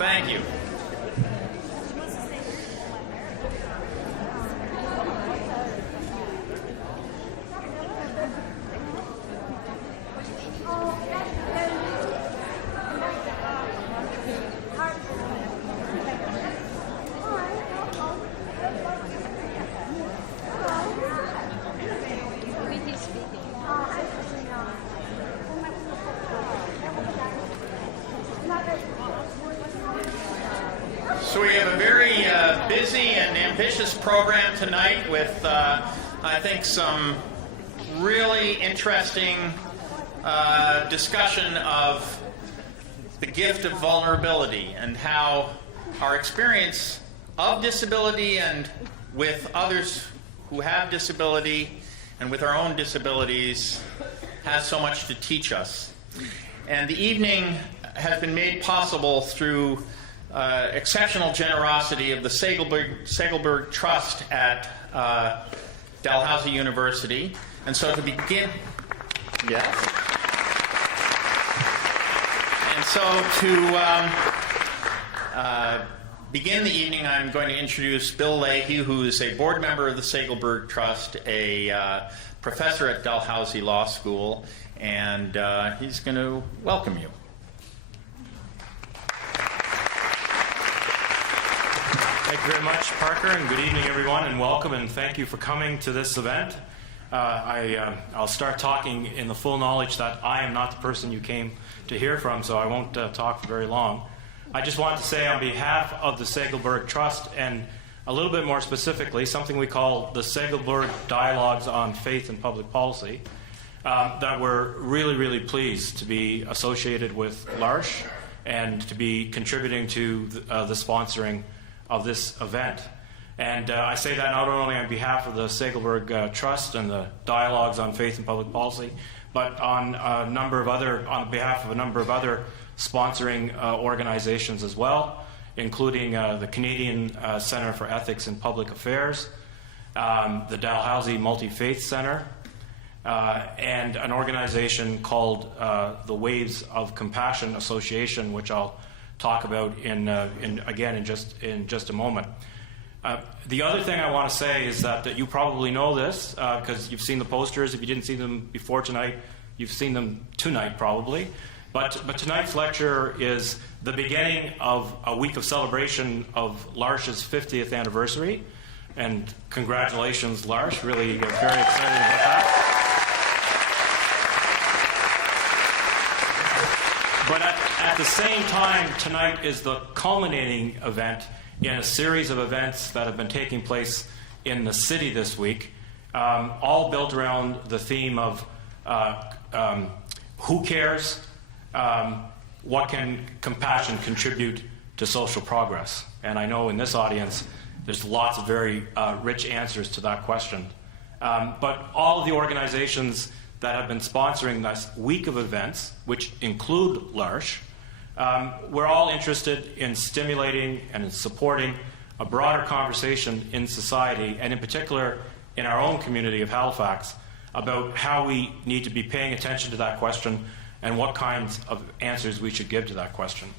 Thank you. So we have a very busy and ambitious program tonight with, I think, some really interesting discussion of the gift of vulnerability and how our experience of disability and with others who have disability and with our own disabilities has so much to teach us. And the evening has been made possible through exceptional generosity of the Segelberg Trust at Dalhousie University. And so to begin, yes. And so to begin the evening, I'm going to introduce Bill Leahy, who is a board member of the Segelberg Trust, a professor at Dalhousie Law School, and he's going to welcome you. Thank you very much, Parker, and good evening, everyone, and welcome, and thank you for coming to this event. I'll start talking in the full knowledge that I am not the person you came to hear from, so I won't talk for very long. I just want to say on behalf of the Segelberg Trust, and a little bit more specifically, something we call the Segelberg Dialogues on Faith and Public Policy, that we're really, really pleased to be associated with L'Arche and to be contributing to the sponsoring of this event. And I say that not only on behalf of the Segelberg Trust and the Dialogues on Faith and Public Policy, but on behalf of a number of other sponsoring organizations as well, including the Canadian Centre for Ethics in Public Affairs, the Dalhousie Multi-Faith Centre, and an organization called the Waves of Compassion Association, which I'll talk about in just a moment. The other thing I want to say is that you probably know this because you've seen the posters. If you didn't see them before tonight, you've seen them tonight probably. But tonight's lecture is the beginning of a week of celebration of L'Arche's 50th anniversary. And congratulations, L'Arche. Really very excited about that. But at the same time, tonight is the culminating event in a series of events that have been taking place in the city this week, all built around the theme of who cares, what can compassion contribute to social progress? And I know in this audience, there's lots of very rich answers to that question. But all of the organizations that have been sponsoring this week of events, which include L'Arche, we're all interested in stimulating and in supporting a broader conversation in society, and in particular in our own community of Halifax, about how we need to be paying attention to that question and what kinds of answers we should give to that question.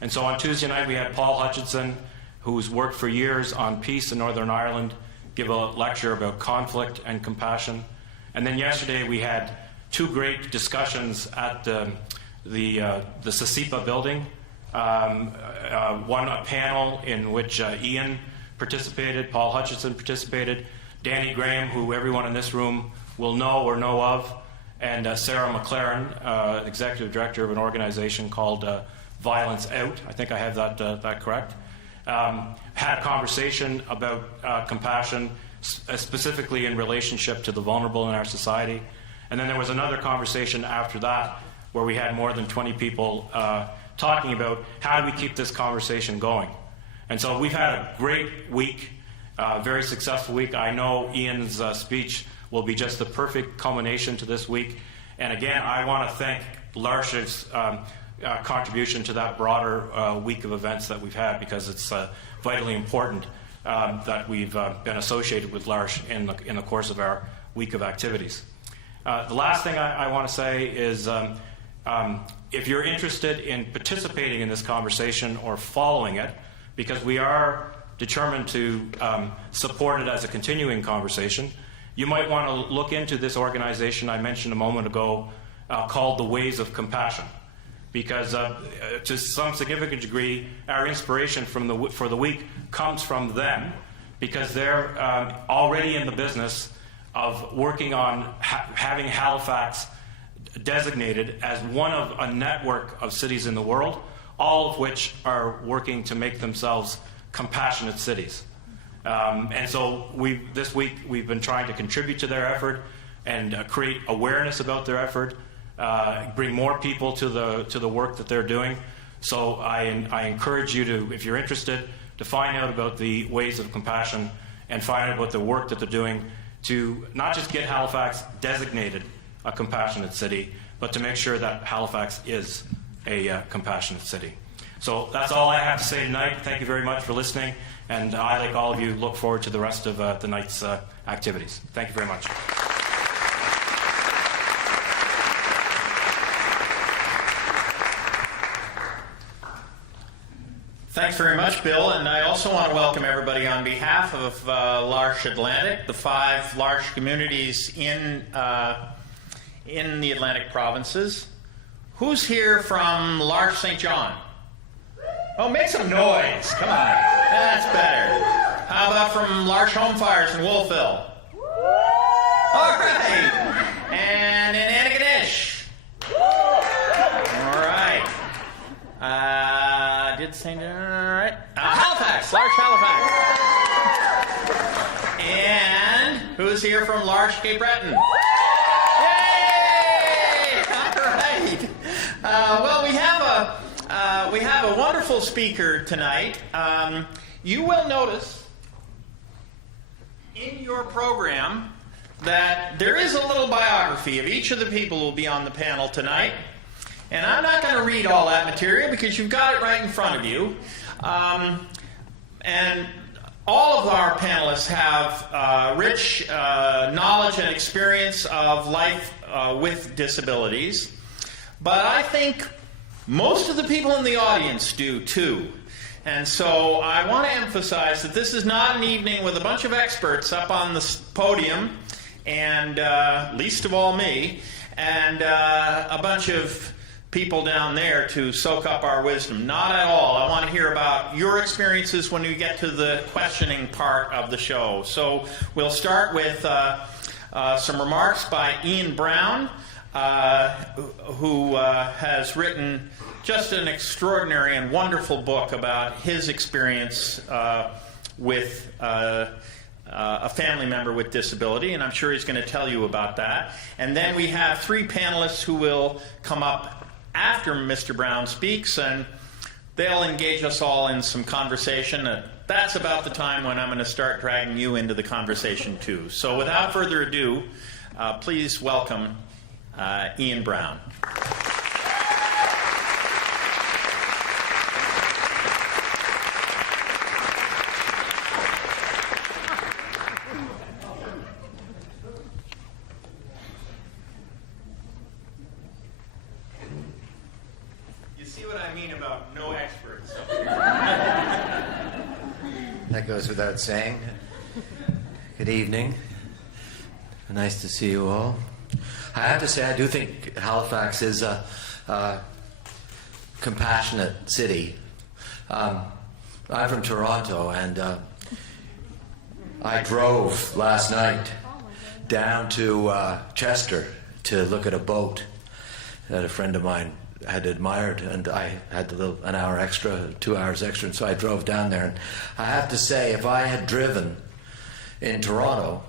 And so on Tuesday night, we had Paul Hutchinson, who's worked for years on peace in Northern Ireland, give a lecture about conflict and compassion. And then yesterday we had two great discussions at the SESIPA building. One, a panel in which Ian participated, Paul Hutchinson participated, Danny Graham, who everyone in this room will know or know of, and Sarah McLaren, executive director of an organization called Violence Out. I think I have that correct. Had a conversation about compassion, specifically in relationship to the vulnerable in our society. And then there was another conversation after that where we had more than 20 people talking about how do we keep this conversation going. And so we've had a great week, very successful week. I know Ian's speech will be just the perfect culmination to this week. And again, I want to thank L'Arche's contribution to that broader week of events that we've had, because it's vitally important that we've been associated with L'Arche in the course of our week of activities. The last thing I want to say is if you're interested in participating in this conversation or following it, because we are determined to support it as a continuing conversation, you might want to look into this organization I mentioned a moment ago called the Ways of Compassion. Because to some significant degree, our inspiration for the week comes from them, because they're already in the business of working on having Halifax designated as one of a network of cities in the world, all of which are working to make themselves compassionate cities. And so this week we've been trying to contribute to their effort and create awareness about their effort, bring more people to the work that they're doing. So I encourage you to, if you're interested, to find out about the Ways of Compassion and find out about the work that they're doing to not just get Halifax designated a compassionate city, but to make sure that Halifax is a compassionate city. So that's all I have to say tonight. Thank you very much for listening, and I, like all of you, look forward to the rest of the night's activities. Thank you very much. Thanks very much, Bill, and I also want to welcome everybody on behalf of L'Arche Atlantic, the 5 L'Arche communities in the Atlantic provinces. Who's here from L'Arche St. John? Oh, make some noise. Come on. That's better. How about from L'Arche Home Fires in Wolfville? All right. And in Antigonish? All right. Did St. John, all right. Halifax, L'Arche Halifax. And who's here from L'Arche Cape Breton? Yay! All right. Well, we have a wonderful speaker tonight. You will notice in your program that there is a little biography of each of the people who will be on the panel tonight. And I'm not going to read all that material because you've got it right in front of you. And all of our panelists have rich knowledge and experience of life with disabilities. But I think most of the people in the audience do too. And so I want to emphasize that this is not an evening with a bunch of experts up on the podium, and least of all me, and a bunch of people down there to soak up our wisdom. Not at all. I want to hear about your experiences when we get to the questioning part of the show. So we'll start with some remarks by Ian Brown, who has written just an extraordinary and wonderful book about his experience with a family member with disability, and I'm sure he's going to tell you about that. And then we have 3 panelists who will come up after Mr. Brown speaks, and they'll engage us all in some conversation. That's about the time when I'm going to start dragging you into the conversation too. So without further ado, please welcome Ian Brown. That goes without saying. Good evening. Nice to see you all. I have to say, I do think Halifax is a compassionate city. I'm from Toronto, and I drove last night down to Chester to look at a boat that a friend of mine had admired, and I had an hour extra, 2 hours extra, and so I drove down there. And I have to say, if I had driven in Toronto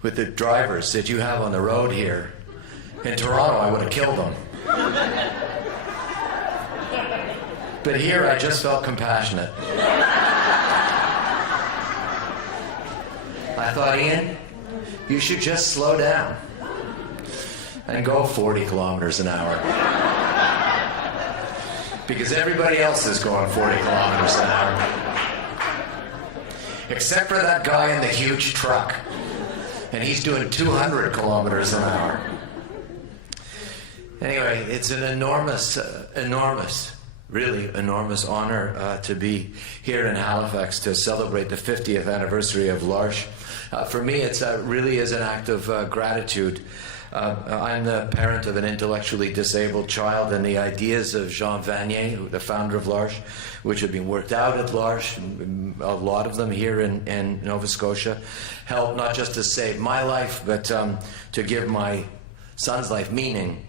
with the drivers that you have on the road here, in Toronto I would have killed them. But here I just felt compassionate. I thought, Ian, you should just slow down and go 40 kilometers an hour. Because everybody else is going 40 kilometers an hour. Except for that guy in the huge truck. And he's doing 200 kilometers an hour. Anyway, it's an really enormous honor to be here in Halifax to celebrate the 50th anniversary of L'Arche. For me, it really is an act of gratitude. I'm the parent of an intellectually disabled child, and the ideas of Jean Vanier, the founder of L'Arche, which have been worked out at L'Arche, a lot of them here in Nova Scotia, helped not just to save my life, but to give my son's life meaning.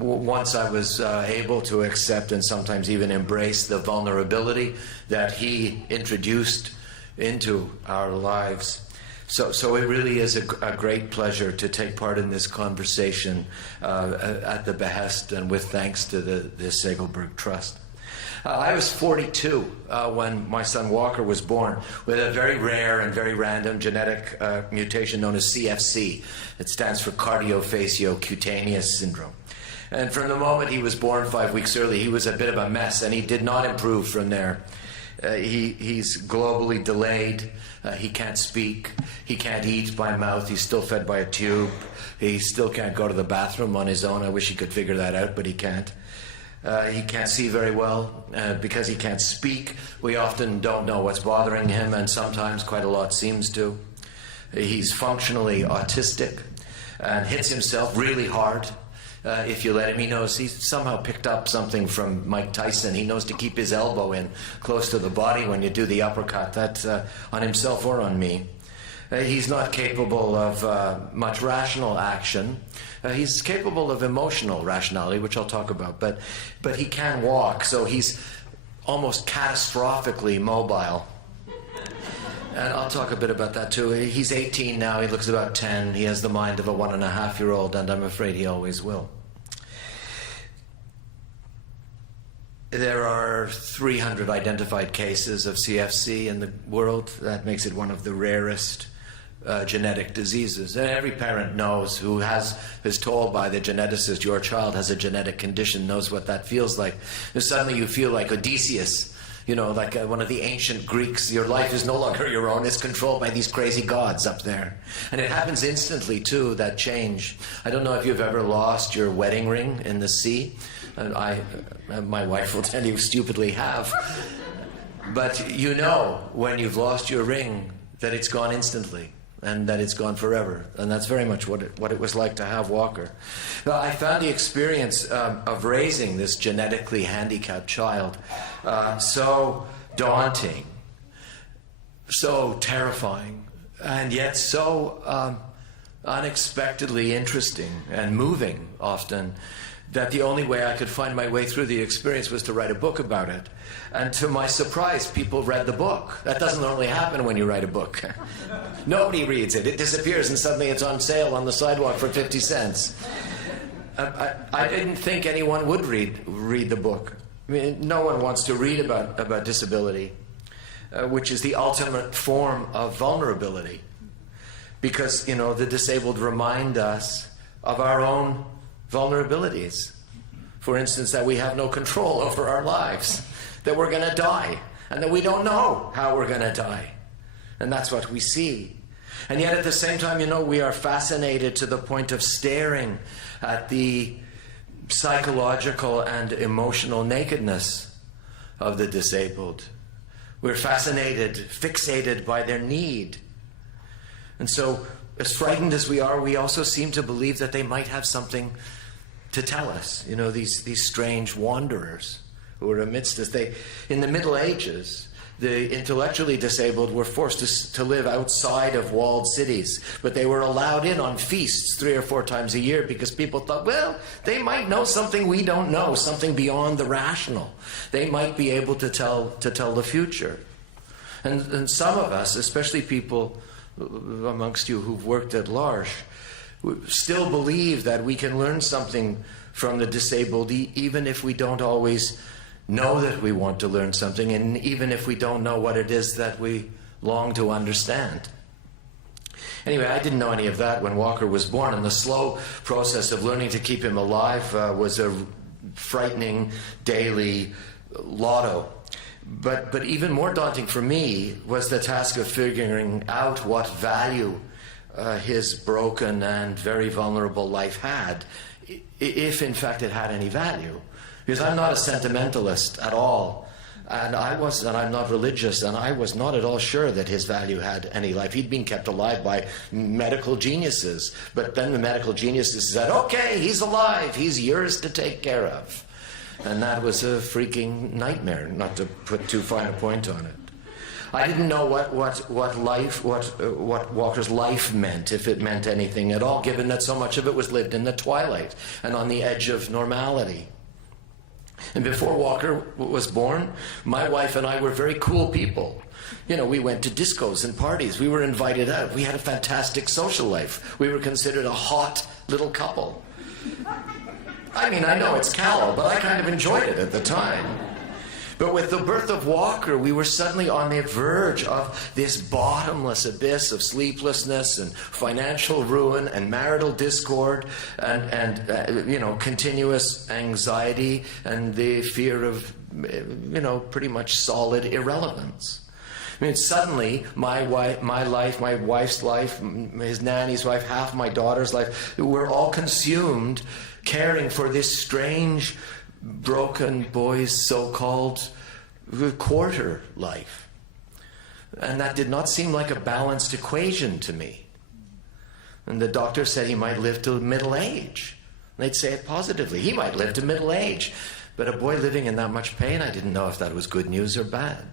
Once I was able to accept and sometimes even embrace the vulnerability that he introduced into our lives. So it really is a great pleasure to take part in this conversation at the behest and with thanks to the Segelberg Trust. I was 42 when my son Walker was born with a very rare and very random genetic mutation known as CFC. It stands for cardiofaciocutaneous syndrome. And from the moment he was born 5 weeks early, he was a bit of a mess, and he did not improve from there. He's globally delayed. He can't speak. He can't eat by mouth. He's still fed by a tube. He still can't go to the bathroom on his own. I wish he could figure that out, but he can't. He can't see very well because he can't speak. We often don't know what's bothering him, and sometimes quite a lot seems to. He's functionally autistic and hits himself really hard. If you let him, he knows he's somehow picked up something from Mike Tyson. He knows to keep his elbow in close to the body when you do the uppercut. That's on himself or on me. He's not capable of much rational action. He's capable of emotional rationality, which I'll talk about, but he can walk, so he's almost catastrophically mobile. And I'll talk a bit about that too. He's 18 now, he looks about 10. He has the mind of a 1.5-year-old, and I'm afraid he always will. There are 300 identified cases of CFC in the world. That makes it one of the rarest genetic diseases. And every parent knows who is told by the geneticist your child has a genetic condition, knows what that feels like. And suddenly you feel like Odysseus, like one of the ancient Greeks. Your life is no longer your own. It's controlled by these crazy gods up there. And it happens instantly, too, that change. I don't know if you've ever lost your wedding ring in the sea. My wife will tell you stupidly have. But when you've lost your ring that it's gone instantly and that it's gone forever. And that's very much what it was like to have Walker. Well, I found the experience of raising this genetically handicapped child so daunting, so terrifying, and yet so unexpectedly interesting and moving often, that the only way I could find my way through the experience was to write a book about it. And to my surprise, people read the book. That doesn't normally happen when you write a book. Nobody reads it. It disappears, and suddenly it's on sale on the sidewalk for 50 cents. I didn't think anyone would read the book. I mean, no one wants to read about disability, which is the ultimate form of vulnerability. Because, the disabled remind us of our own vulnerabilities. For instance, that we have no control over our lives, that we're going to die, and that we don't know how we're going to die. And that's what we see. And yet at the same time, we are fascinated to the point of staring at the psychological and emotional nakedness of the disabled. We're fascinated, fixated by their need. And so, as frightened as we are, we also seem to believe that they might have something to tell us. These strange wanderers who are amidst us. In the Middle Ages, the intellectually disabled were forced to live outside of walled cities, but they were allowed in on feasts 3 or 4 times a year because people thought, well, they might know something we don't know, something beyond the rational. They might be able to tell the future. And some of us, especially people amongst you who've worked at L'Arche, still believe that we can learn something from the disabled, even if we don't always know that we want to learn something, and even if we don't know what it is that we long to understand. Anyway, I didn't know any of that when Walker was born, and the slow process of learning to keep him alive was a frightening daily lotto. But even more daunting for me was the task of figuring out what value his broken and very vulnerable life had if in fact it had any value. Because I'm not a sentimentalist at all. And I'm not religious, and I was not at all sure that his value had any life. He'd been kept alive by medical geniuses. But then the medical geniuses said, okay, he's alive, he's yours to take care of. And that was a freaking nightmare, not to put too fine a point on it. I didn't know what Walker's life meant, if it meant anything at all, given that so much of it was lived in the twilight and on the edge of normality. And before Walker was born, my wife and I were very cool people. You know, we went to discos and parties. We were invited out. We had a fantastic social life. We were considered a hot little couple. I mean, I know it's callow, but I kind of enjoyed it at the time. But with the birth of Walker, we were suddenly on the verge of this bottomless abyss of sleeplessness and financial ruin and marital discord and continuous anxiety and the fear of, pretty much solid irrelevance. I mean, suddenly, my life, my wife's life, his nanny's life, half my daughter's life, we're all consumed caring for this strange, broken boy's so-called quarter life. And that did not seem like a balanced equation to me. And the doctor said he might live to middle age. They'd say it positively. He might live to middle age. But a boy living in that much pain, I didn't know if that was good news or bad.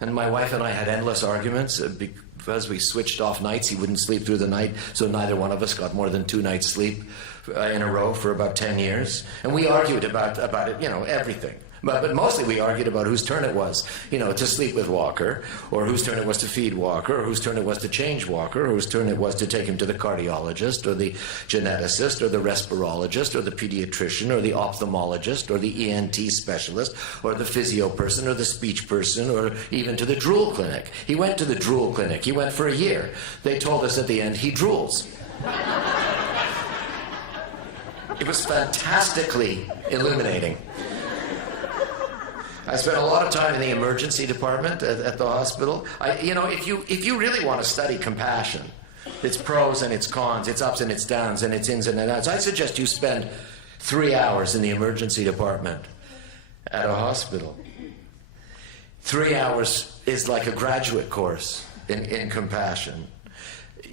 And my wife and I had endless arguments because we switched off nights. He wouldn't sleep through the night, so neither one of us got more than 2 nights sleep in a row for about 10 years. And we argued about it, everything. But mostly we argued about whose turn it was, to sleep with Walker, or whose turn it was to feed Walker, or whose turn it was to change Walker, or whose turn it was to take him to the cardiologist, or the geneticist, or the respirologist, or the pediatrician, or the ophthalmologist, or the ENT specialist, or the physio person, or the speech person, or even to the drool clinic. He went to the drool clinic. He went for a year. They told us at the end he drools. It was fantastically illuminating. I spent a lot of time in the emergency department at the hospital. If you really want to study compassion, its pros and its cons, its ups and its downs, and its ins and outs, I suggest you spend 3 hours in the emergency department at a hospital. 3 hours is like a graduate course in compassion.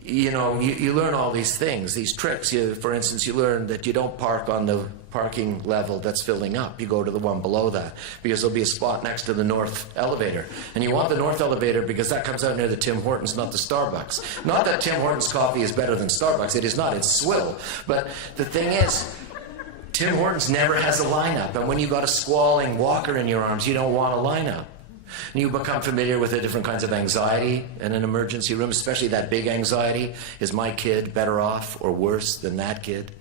You learn all these things, these tricks. For instance, you learn that you don't park on the parking level that's filling up. You go to the one below that, because there'll be a spot next to the north elevator. And you want the north elevator because that comes out near the Tim Hortons, not the Starbucks. Not that Tim Hortons coffee is better than Starbucks. It is not. It's swill. But the thing is, Tim Hortons never has a lineup. And when you've got a squalling Walker in your arms, you don't want a lineup. And you become familiar with the different kinds of anxiety in an emergency room, especially that big anxiety. Is my kid better off or worse than that kid?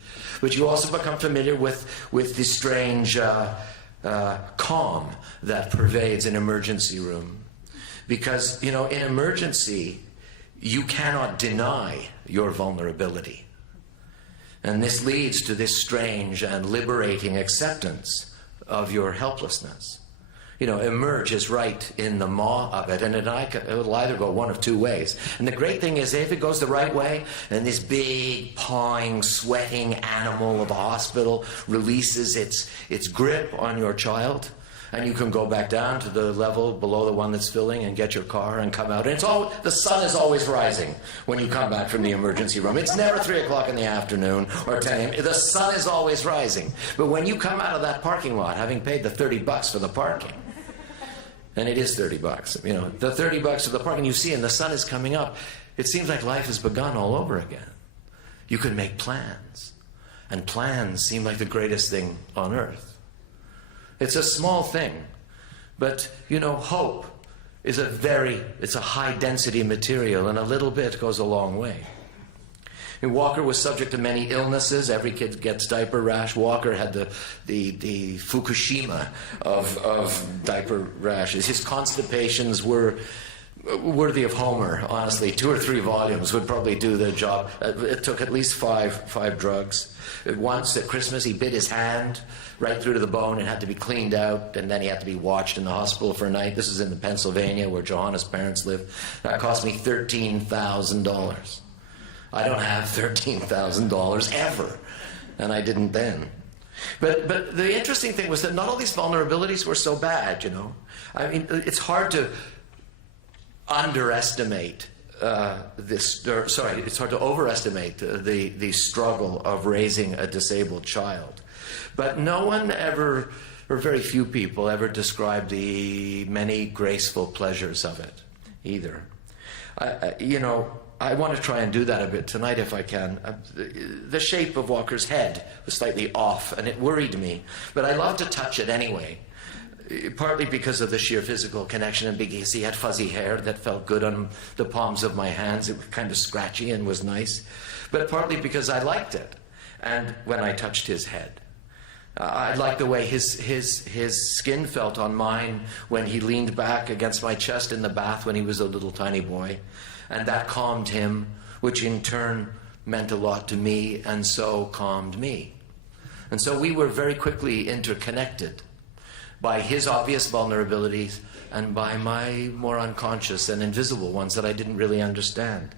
But you also become familiar with the strange calm that pervades an emergency room. Because, in emergency, you cannot deny your vulnerability. And this leads to this strange and liberating acceptance of your helplessness. Emerge is right in the maw of it, and it will either go one of 2 ways. And the great thing is, if it goes the right way, and this big, pawing, sweating animal of a hospital releases its grip on your child, and you can go back down to the level below the one that's filling and get your car and come out. And the sun is always rising when you come back from the emergency room. It's never 3 o'clock in the afternoon or 10 a.m. The sun is always rising. But when you come out of that parking lot, having paid the $30 for the parking, and it is $30, the $30 for the parking, you see, and the sun is coming up, it seems like life has begun all over again. You can make plans, and plans seem like the greatest thing on earth. It's a small thing, but, hope is it's a high-density material, and a little bit goes a long way. And Walker was subject to many illnesses. Every kid gets diaper rash. Walker had the Fukushima of diaper rashes. His constipations were worthy of Homer, honestly. 2 or 3 volumes would probably do the job. It took at least five drugs. Once at Christmas, he bit his hand right through to the bone and had to be cleaned out, and then he had to be watched in the hospital for a night. This is in Pennsylvania, where Johanna's parents live. That cost me $13,000. I don't have $13,000 ever. and I didn't then. But the interesting thing was that not all these vulnerabilities were so bad, you know. I mean, it's hard to underestimate it's hard to overestimate the struggle of raising a disabled child. But no one ever, or very few people ever described the many graceful pleasures of it either. I want to try and do that a bit tonight if I can. The shape of Walker's head was slightly off, and it worried me. But I love to touch it anyway, partly because of the sheer physical connection and because he had fuzzy hair that felt good on the palms of my hands. It was kind of scratchy and was nice. But partly because I liked it. And when I touched his head, I liked the way his skin felt on mine when he leaned back against my chest in the bath when he was a little tiny boy. And that calmed him, which in turn meant a lot to me, and so calmed me. And so we were very quickly interconnected by his obvious vulnerabilities and by my more unconscious and invisible ones that I didn't really understand.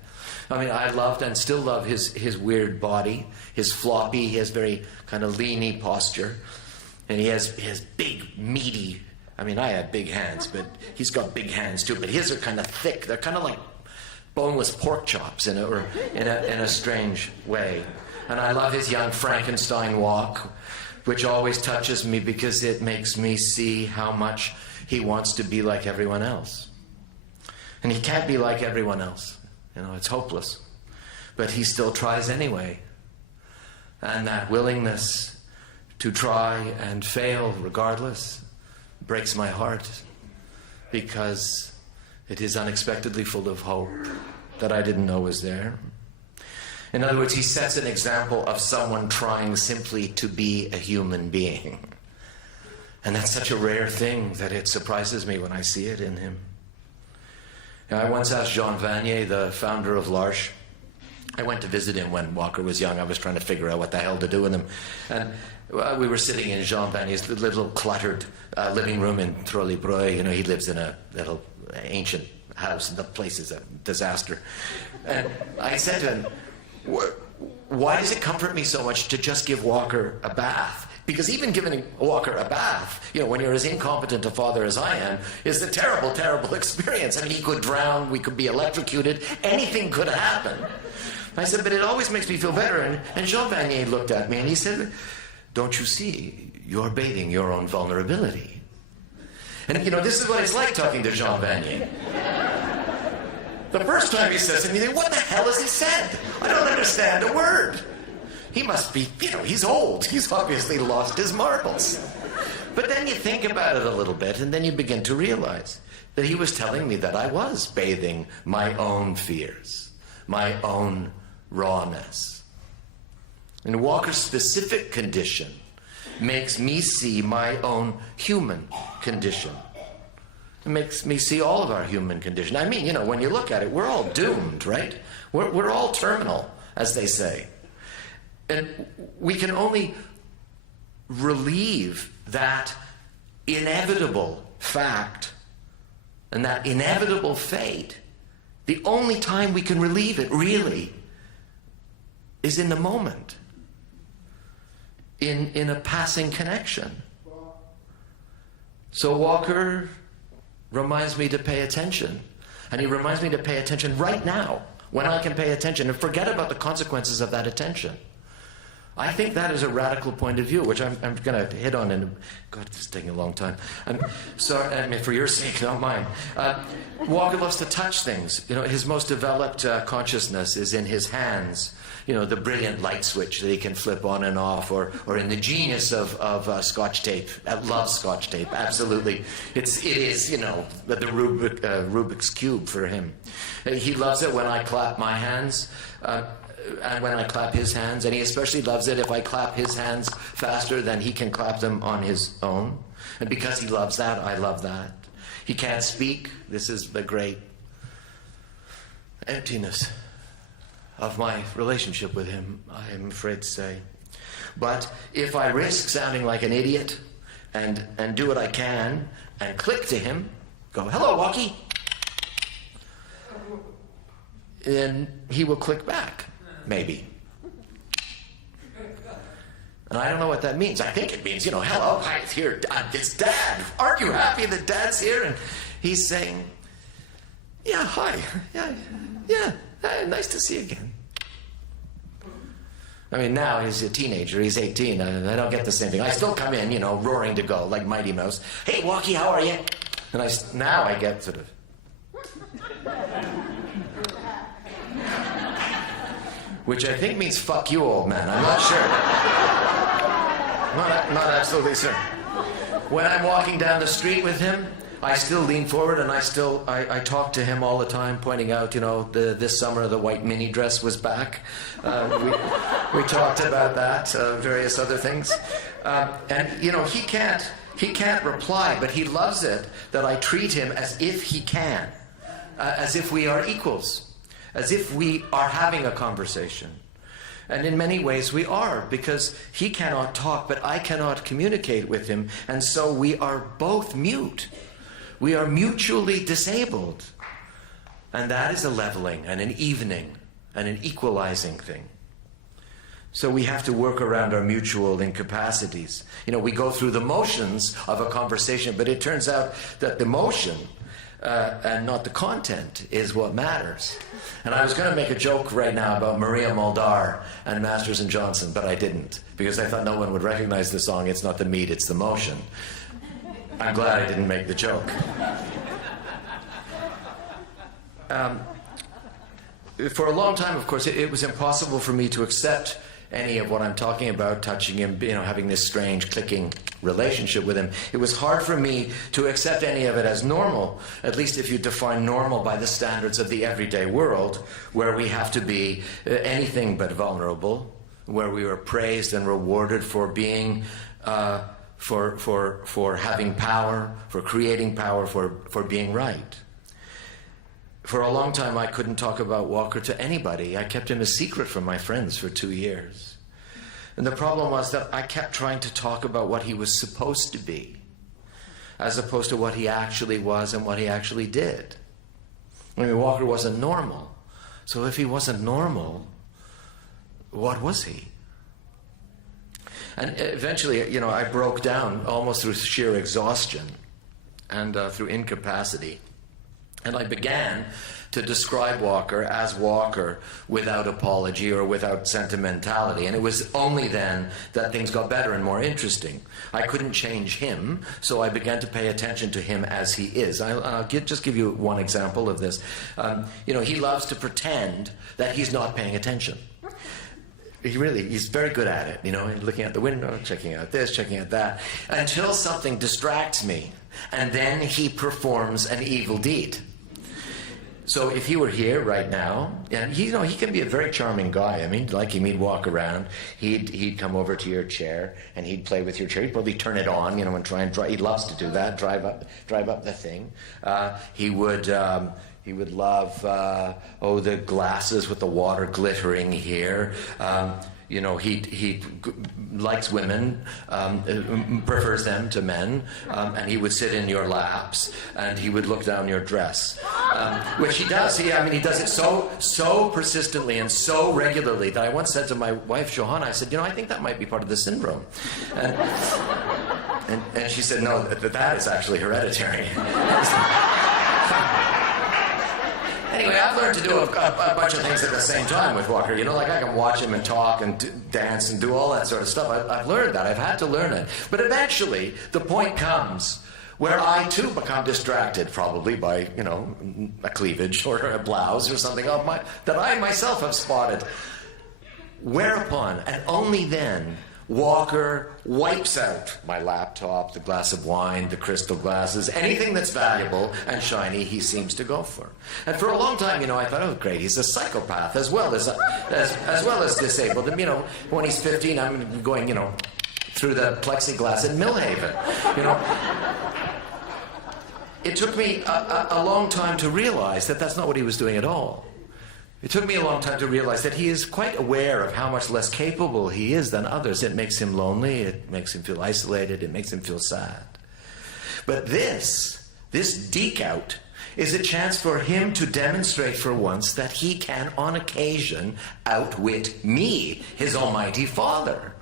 I mean, I loved and still love his weird body, his floppy, he has very kind of leany posture. And he has big, meaty, I mean, I have big hands, but he's got big hands too, but his are kind of thick. They're kind of like boneless pork chops in a strange way. And I love his young Frankenstein walk, which always touches me because it makes me see how much he wants to be like everyone else. And he can't be like everyone else. You know, it's hopeless. But he still tries anyway. And that willingness to try and fail regardless breaks my heart, because it is unexpectedly full of hope that I didn't know was there. In other words, he sets an example of someone trying simply to be a human being. And that's such a rare thing that it surprises me when I see it in him. I once asked Jean Vanier, the founder of L'Arche. I went to visit him when Walker was young. I was trying to figure out what the hell to do with him. And we were sitting in Jean Vanier's little cluttered living room in Trolley-Breuil. You know, he lives in a little ancient house, and the place is a disaster. And I said to him, why does it comfort me so much to just give Walker a bath? Because even giving Walker a bath, you know, when you're as incompetent a father as I am, is a terrible, terrible experience. I mean, he could drown, we could be electrocuted, anything could happen. I said, but it always makes me feel better. And Jean Vanier looked at me and he said, don't you see, you're bathing your own vulnerability. And, you know, this is what it's like talking to Jean Vanier. The first time he says to me, what the hell has he said? I don't understand a word. He must be, you know, he's old. He's obviously lost his marbles. But then you think about it a little bit, and then you begin to realize that he was telling me that I was bathing my own fears, my own rawness. And Walker's specific condition makes me see my own human condition. It makes me see all of our human condition. I mean, you know, when you look at it, we're all doomed, right? We're all terminal, as they say. And we can only relieve that inevitable fact and that inevitable fate. The only time we can relieve it, really, is in the moment, in a passing connection. So Walker reminds me to pay attention. And he reminds me to pay attention right now, when I can pay attention and forget about the consequences of that attention. I think that is a radical point of view, which I'm going to hit on in... God, this is taking a long time. I'm sorry, I mean, for your sake, not mine. Walker loves to touch things. You know, his most developed consciousness is in his hands. You know, the brilliant light switch that he can flip on and off, or in the genius of Scotch tape. I love Scotch tape, absolutely. It is, you know, the Rubik's Cube for him. He loves it when I clap my hands. And when I clap his hands, and he especially loves it if I clap his hands faster than he can clap them on his own. And because he loves that, I love that. He can't speak. This is the great emptiness of my relationship with him, I am afraid to say. But if I risk sounding like an idiot and do what I can and click to him, go, hello, Walkie, then he will click back. Maybe. And I don't know what that means. I think it means, hello, hi, it's here. It's Dad. Aren't you happy that Dad's here? And he's saying, yeah, hi. Yeah, nice to see you again. I mean, now he's a teenager. He's 18. I don't get the same thing. I still come in, roaring to go, like Mighty Mouse. Hey, Walkie, how are you? And now I get sort of... which I think means fuck you, old man. I'm not sure. Not absolutely certain. When I'm walking down the street with him, I still lean forward and I talk to him all the time, pointing out, this summer the white mini dress was back. We talked about that, various other things. And he can't reply, but he loves it that I treat him as if he can, as if we are equals, as if we are having a conversation. And in many ways we are, because he cannot talk, but I cannot communicate with him, and so we are both mute. We are mutually disabled. And that is a leveling and an evening and an equalizing thing. So we have to work around our mutual incapacities. We go through the motions of a conversation, but it turns out that the motion and not the content is what matters. And I was going to make a joke right now about Maria Muldaur and Masters and Johnson, but I didn't, because I thought no one would recognize the song, It's Not the Meat, It's the Motion. I'm glad I didn't make the joke. For a long time, of course, it was impossible for me to accept any of what I'm talking about, touching him, having this strange clicking relationship with him. It was hard for me to accept any of it as normal, at least if you define normal by the standards of the everyday world, where we have to be anything but vulnerable, where we were praised and rewarded for being, for having power, for creating power, for being right. For a long time, I couldn't talk about Walker to anybody. I kept him a secret from my friends for 2 years. And the problem was that I kept trying to talk about what he was supposed to be, as opposed to what he actually was and what he actually did. I mean, Walker wasn't normal. So if he wasn't normal, what was he? And eventually, I broke down almost through sheer exhaustion and through incapacity. And I began to describe Walker as Walker without apology or without sentimentality. And it was only then that things got better and more interesting. I couldn't change him, so I began to pay attention to him as he is. I'll just give you one example of this. He loves to pretend that he's not paying attention. He's very good at it, looking out the window, checking out this, checking out that, until something distracts me, and then he performs an evil deed. So if he were here right now, and he can be a very charming guy. I mean, like he'd walk around, he'd come over to your chair and he'd play with your chair. He'd probably turn it on, and try and drive. He loves to do that. Drive up the thing. He would love the glasses with the water glittering here. He likes women, prefers them to men, and he would sit in your laps and he would look down your dress, which he does. He does it so persistently and so regularly that I once said to my wife Johanna, I said, I think that might be part of the syndrome, and she said, no, that is actually hereditary. Anyway, I've learned to do a bunch of things at the same time with Walker. Like I can watch him and talk and dance and do all that sort of stuff. I've learned that. I've had to learn it. But eventually, the point comes where I, too, become distracted, probably by, a cleavage or a blouse or something that I myself have spotted. Whereupon, and only then, Walker wipes out my laptop, the glass of wine, the crystal glasses, anything that's valuable and shiny he seems to go for. And for a long time, I thought, oh great, he's a psychopath as well as disabled. And when he's 15, I'm going, through the plexiglass in Millhaven. It took me a long time to realize that that's not what he was doing at all. It took me a long time to realize that he is quite aware of how much less capable he is than others. It makes him lonely, it makes him feel isolated, it makes him feel sad. But this deke out is a chance for him to demonstrate for once that he can, on occasion, outwit me, his almighty father.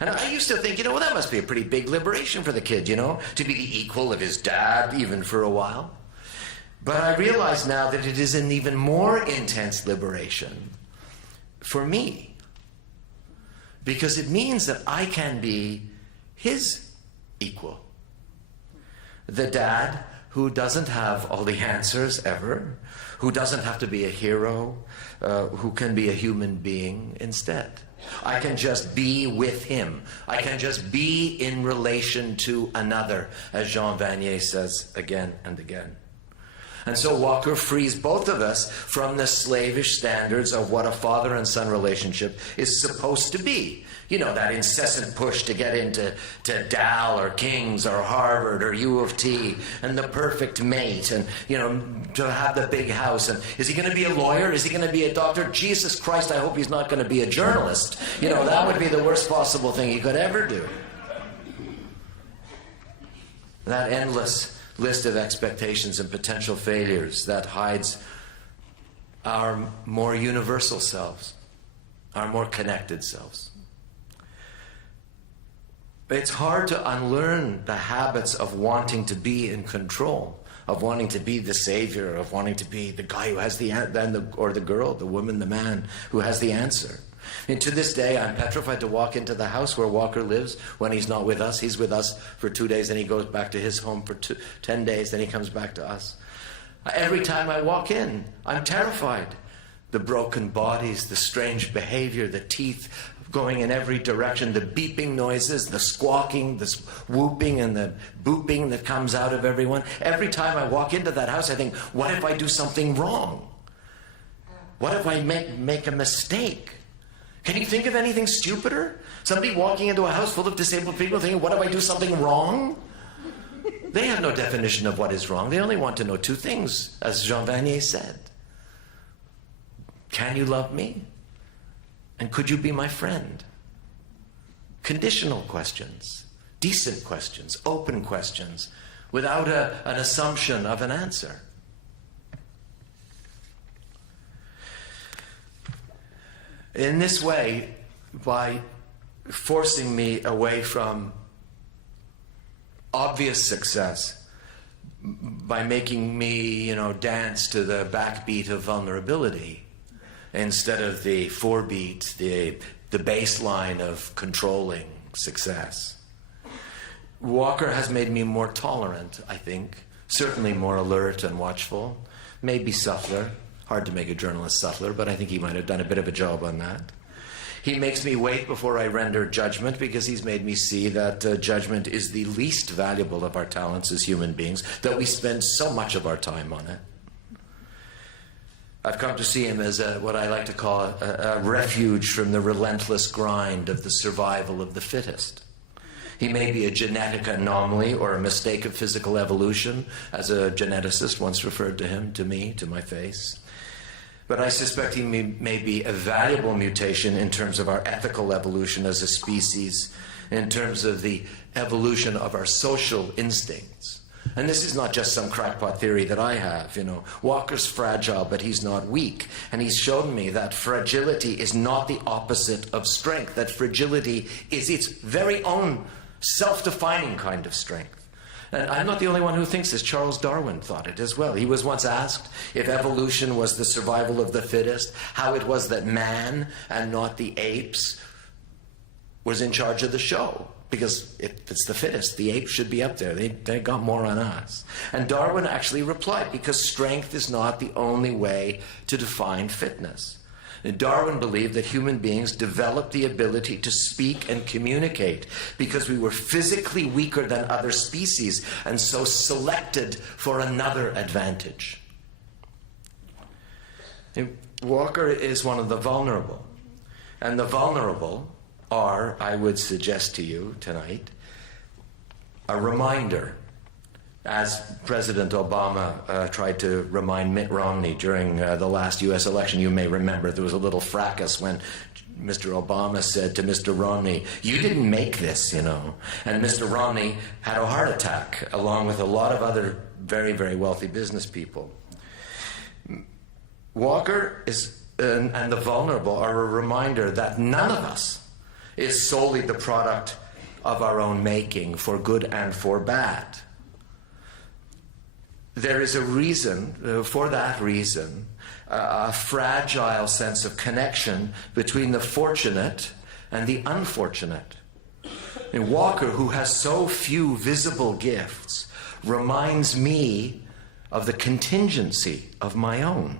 And I used to think, well, that must be a pretty big liberation for the kid, to be the equal of his dad, even for a while. But I realize now that it is an even more intense liberation for me. Because it means that I can be his equal. The dad who doesn't have all the answers ever, who doesn't have to be a hero, who can be a human being instead. I can just be with him. I can just be in relation to another, as Jean Vanier says again and again. And so Walker frees both of us from the slavish standards of what a father and son relationship is supposed to be. That incessant push to get into Dal or King's or Harvard or U of T and the perfect mate and, to have the big house. And is he going to be a lawyer? Is he going to be a doctor? Jesus Christ, I hope he's not going to be a journalist. That would be the worst possible thing he could ever do. That endless list of expectations and potential failures that hides our more universal selves, our more connected selves. It's hard to unlearn the habits of wanting to be in control, of wanting to be the savior, of wanting to be the guy who has or the girl, the woman, the man who has the answer. And to this day, I'm petrified to walk into the house where Walker lives when he's not with us. He's with us for 2 days, then he goes back to his home for 10 days, then he comes back to us. Every time I walk in, I'm terrified. The broken bodies, the strange behavior, the teeth going in every direction, the beeping noises, the squawking, the whooping and the booping that comes out of everyone. Every time I walk into that house, I think, what if I do something wrong? What if I make a mistake? Can you think of anything stupider? Somebody walking into a house full of disabled people thinking, what if I do something wrong? They have no definition of what is wrong. They only want to know two things, as Jean Vanier said. Can you love me? And could you be my friend? Conditional questions, decent questions, open questions, without an assumption of an answer. In this way, by forcing me away from obvious success, by making me, dance to the backbeat of vulnerability, instead of the forebeat, the baseline of controlling success. Walker has made me more tolerant, I think, certainly more alert and watchful, maybe subtler. Hard to make a journalist subtler, but I think he might have done a bit of a job on that. He makes me wait before I render judgment because he's made me see that judgment is the least valuable of our talents as human beings, that we spend so much of our time on it. I've come to see him as what I like to call a refuge from the relentless grind of the survival of the fittest. He may be a genetic anomaly or a mistake of physical evolution, as a geneticist once referred to him, to me, to my face. But I suspect he may be a valuable mutation in terms of our ethical evolution as a species, in terms of the evolution of our social instincts. And this is not just some crackpot theory that I have, Walker's fragile, but he's not weak. And he's shown me that fragility is not the opposite of strength, that fragility is its very own self-defining kind of strength. And I'm not the only one who thinks this. Charles Darwin thought it as well. He was once asked if evolution was the survival of the fittest, how it was that man and not the apes was in charge of the show. Because if it's the fittest, the apes should be up there. They got more on us. And Darwin actually replied, because strength is not the only way to define fitness. And Darwin believed that human beings developed the ability to speak and communicate because we were physically weaker than other species and so selected for another advantage. And Walker is one of the vulnerable. And the vulnerable are, I would suggest to you tonight, a reminder, as President Obama tried to remind Mitt Romney during the last U.S. election. You may remember there was a little fracas when Mr. Obama said to Mr. Romney, "You didn't make this, And Mr. Romney had a heart attack, along with a lot of other very, very wealthy business people. Walker and the vulnerable are a reminder that none of us is solely the product of our own making, for good and for bad. There is a reason, for that reason, a fragile sense of connection between the fortunate and the unfortunate. And Walker, who has so few visible gifts, reminds me of the contingency of my own,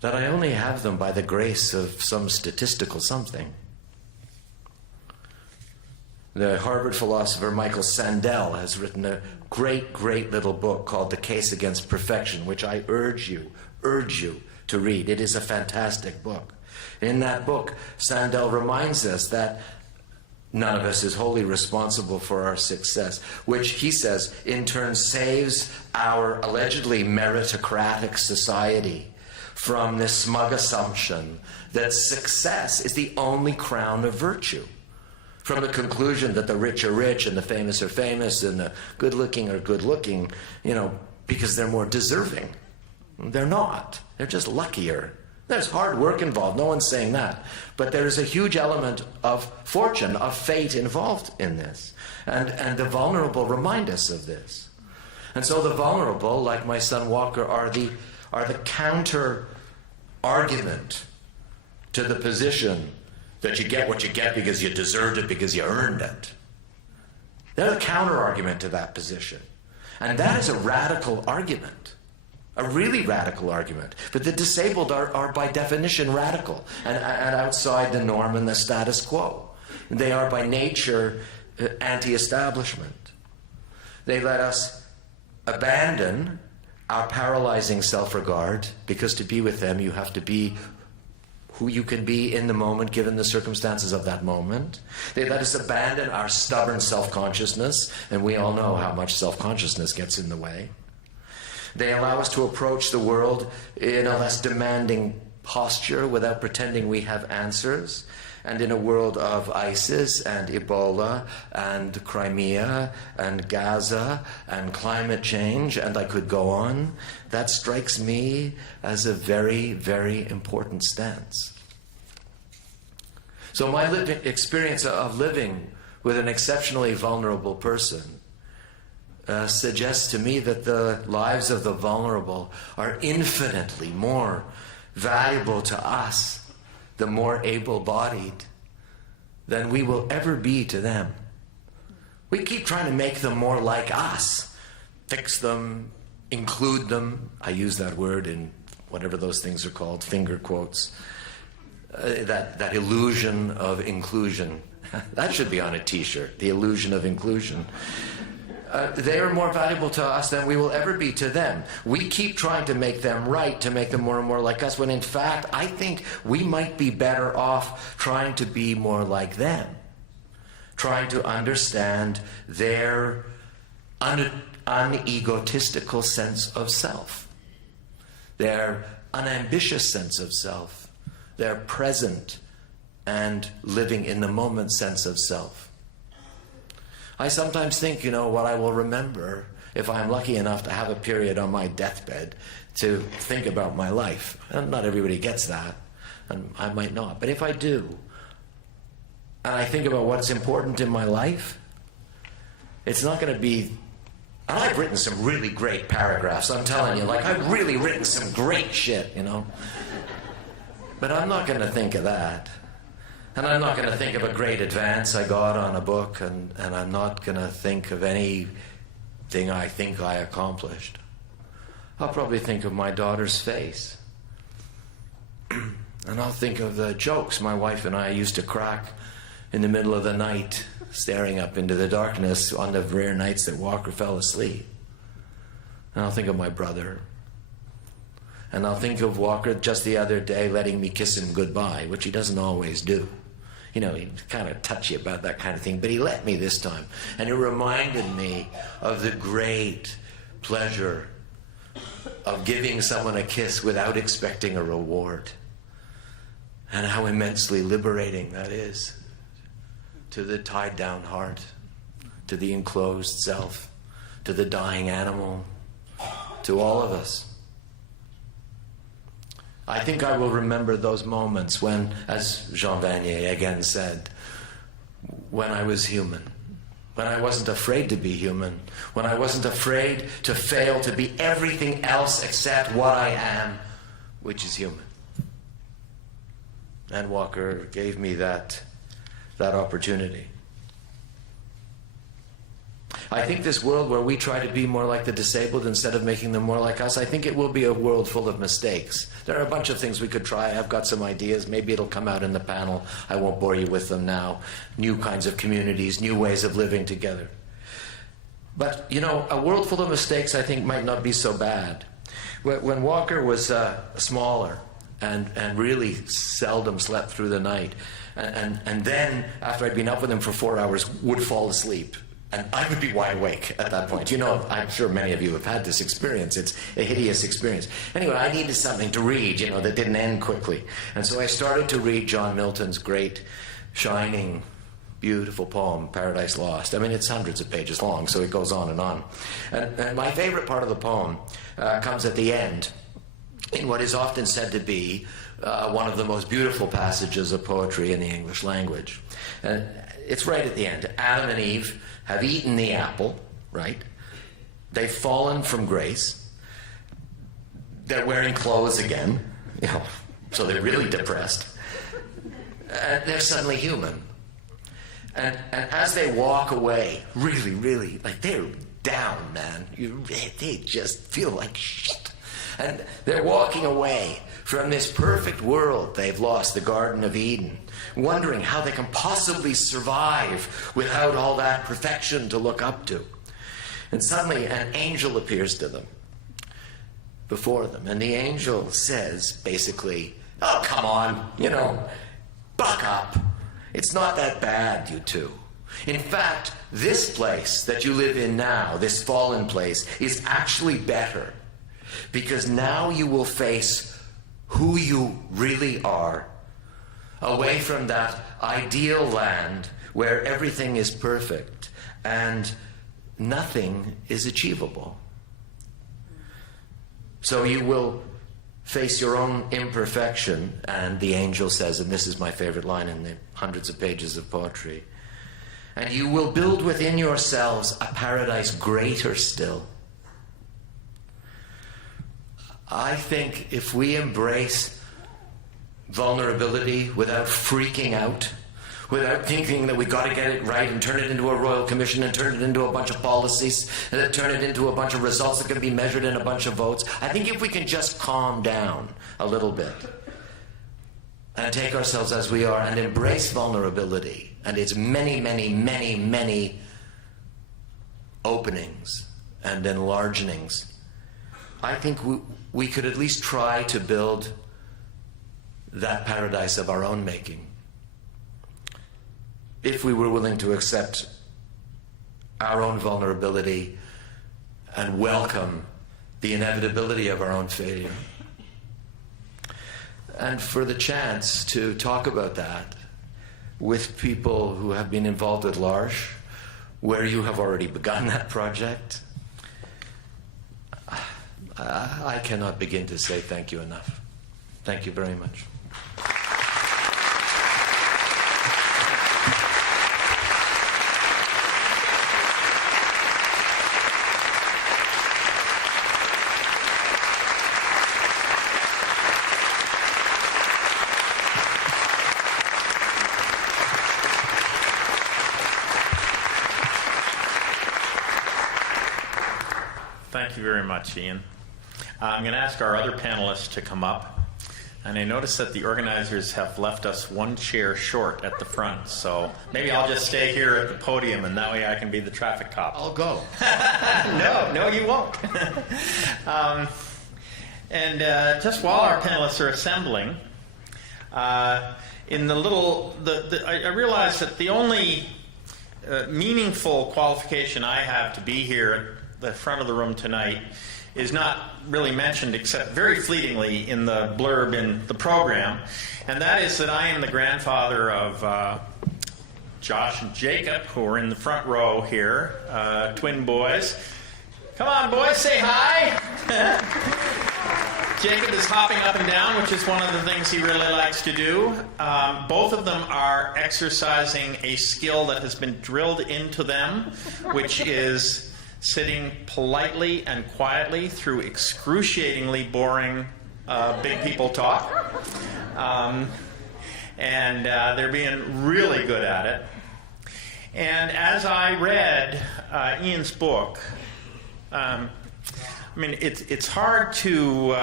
that I only have them by the grace of some statistical something. The Harvard philosopher Michael Sandel has written a great, great little book called The Case Against Perfection, which I urge you to read. It is a fantastic book. In that book, Sandel reminds us that none of us is wholly responsible for our success, which he says in turn saves our allegedly meritocratic society from this smug assumption that success is the only crown of virtue. From the conclusion that the rich are rich and the famous are famous and the good-looking are good-looking, because they're more deserving. They're not. They're just luckier. There's hard work involved. No one's saying that. But there is a huge element of fortune, of fate involved in this. And the vulnerable remind us of this. And so the vulnerable, like my son Walker, are the counter argument to the position that you get what you get because you deserved it, because you earned it. They're the counter-argument to that position. And that is a radical argument, a really radical argument. But the disabled are by definition radical and outside the norm and the status quo. They are by nature anti-establishment. They let us abandon our paralyzing self-regard, because to be with them you have to be who you can be in the moment, given the circumstances of that moment. They let us abandon our stubborn self-consciousness, and we all know how much self-consciousness gets in the way. They allow us to approach the world in a less demanding posture without pretending we have answers. And in a world of ISIS and Ebola and Crimea and Gaza and climate change, and I could go on, that strikes me as a very, very important stance. So my experience of living with an exceptionally vulnerable person suggests to me that the lives of the vulnerable are infinitely more valuable to us, the more able-bodied, than we will ever be to them. We keep trying to make them more like us, fix them, include them. I use that word in whatever those things are called, finger quotes. That illusion of inclusion. That should be on a t-shirt, the illusion of inclusion. They are more valuable to us than we will ever be to them. We keep trying to make them right, to make them more and more like us, when in fact, I think we might be better off trying to be more like them, trying to understand their unegotistical sense of self, their unambitious sense of self, their present and living in the moment sense of self. I sometimes think, what I will remember if I'm lucky enough to have a period on my deathbed to think about my life. And not everybody gets that, and I might not. But if I do, and I think about what's important in my life, it's not going to be... And I've written some really great paragraphs, I'm telling you. I've really written some great shit, But I'm not going to think of that. And I'm not going to think of a great advance I got on a book, and I'm not going to think of anything I think I accomplished. I'll probably think of my daughter's face. And I'll think of the jokes my wife and I used to crack in the middle of the night, staring up into the darkness on the rare nights that Walker fell asleep. And I'll think of my brother. And I'll think of Walker just the other day letting me kiss him goodbye, which he doesn't always do. He's kind of touchy about that kind of thing, but he let me this time. And it reminded me of the great pleasure of giving someone a kiss without expecting a reward. And how immensely liberating that is to the tied down heart, to the enclosed self, to the dying animal, to all of us. I think I will remember those moments when, as Jean Vanier again said, when I was human, when I wasn't afraid to be human, when I wasn't afraid to fail to be everything else except what I am, which is human. And Walker gave me that opportunity. I think this world where we try to be more like the disabled instead of making them more like us, I think it will be a world full of mistakes. There are a bunch of things we could try. I've got some ideas. Maybe it'll come out in the panel. I won't bore you with them now. New kinds of communities, new ways of living together. But, you know, a world full of mistakes I think might not be so bad. When Walker was smaller and really seldom slept through the night, and then, after I'd been up with him for 4 hours, would fall asleep. And I would be wide awake at that point. You know, I'm sure many of you have had this experience. It's a hideous experience. Anyway, I needed something to read, you know, that didn't end quickly. And so I started to read John Milton's great, shining, beautiful poem, Paradise Lost. I mean, it's hundreds of pages long, so it goes on and on. And my favorite part of the poem comes at the end, in what is often said to be one of the most beautiful passages of poetry in the English language. It's right at the end. Adam and Eve have eaten the apple, right? They've fallen from grace. They're wearing clothes again, you know, so they're really depressed. And they're suddenly human. And as they walk away, really, like they're down, man. They just feel like shit. And they're walking away from this perfect world they've lost, the Garden of Eden, wondering how they can possibly survive without all that perfection to look up to. And suddenly an angel appears to them, before them, and the angel says, basically, oh, come on, you know, buck up. It's not that bad, you two. In fact, this place that you live in now, this fallen place, is actually better, because now you will face who you really are, away from that ideal land where everything is perfect and nothing is achievable. So you will face your own imperfection, and the angel says, and this is my favorite line in the hundreds of pages of poetry, and you will build within yourselves a paradise greater still. I think if we embrace vulnerability without freaking out, without thinking that we got to get it right and turn it into a royal commission and turn it into a bunch of policies and then turn it into a bunch of results that can be measured in a bunch of votes, I think if we can just calm down a little bit and take ourselves as we are and embrace vulnerability and its many openings and enlargenings, I think we could at least try to build that paradise of our own making, if we were willing to accept our own vulnerability and welcome the inevitability of our own failure. And for the chance to talk about that with people who have been involved with L'Arche, where you have already begun that project, I cannot begin to say thank you enough. Thank you very much. Thank you very much, Ian. I'm going to ask our other panelists to come up. And I notice that the organizers have left us one chair short at the front, so maybe I'll just stay here at the podium, and that way I can be the traffic cop. I'll go. No, you won't. Just while our panelists are assembling, I realized that the only meaningful qualification I have to be here at the front of the room tonight is not really mentioned except very fleetingly in the blurb in the program, and that is that I am the grandfather of Josh and Jacob, who are in the front row here, twin boys. Come on, boys, say hi. Jacob is hopping up and down, which is one of the things he really likes to do. Both of them are exercising a skill that has been drilled into them, which is sitting politely and quietly through excruciatingly boring big people talk. And they're being really good at it. And as I read Ian's book, I mean, it's hard to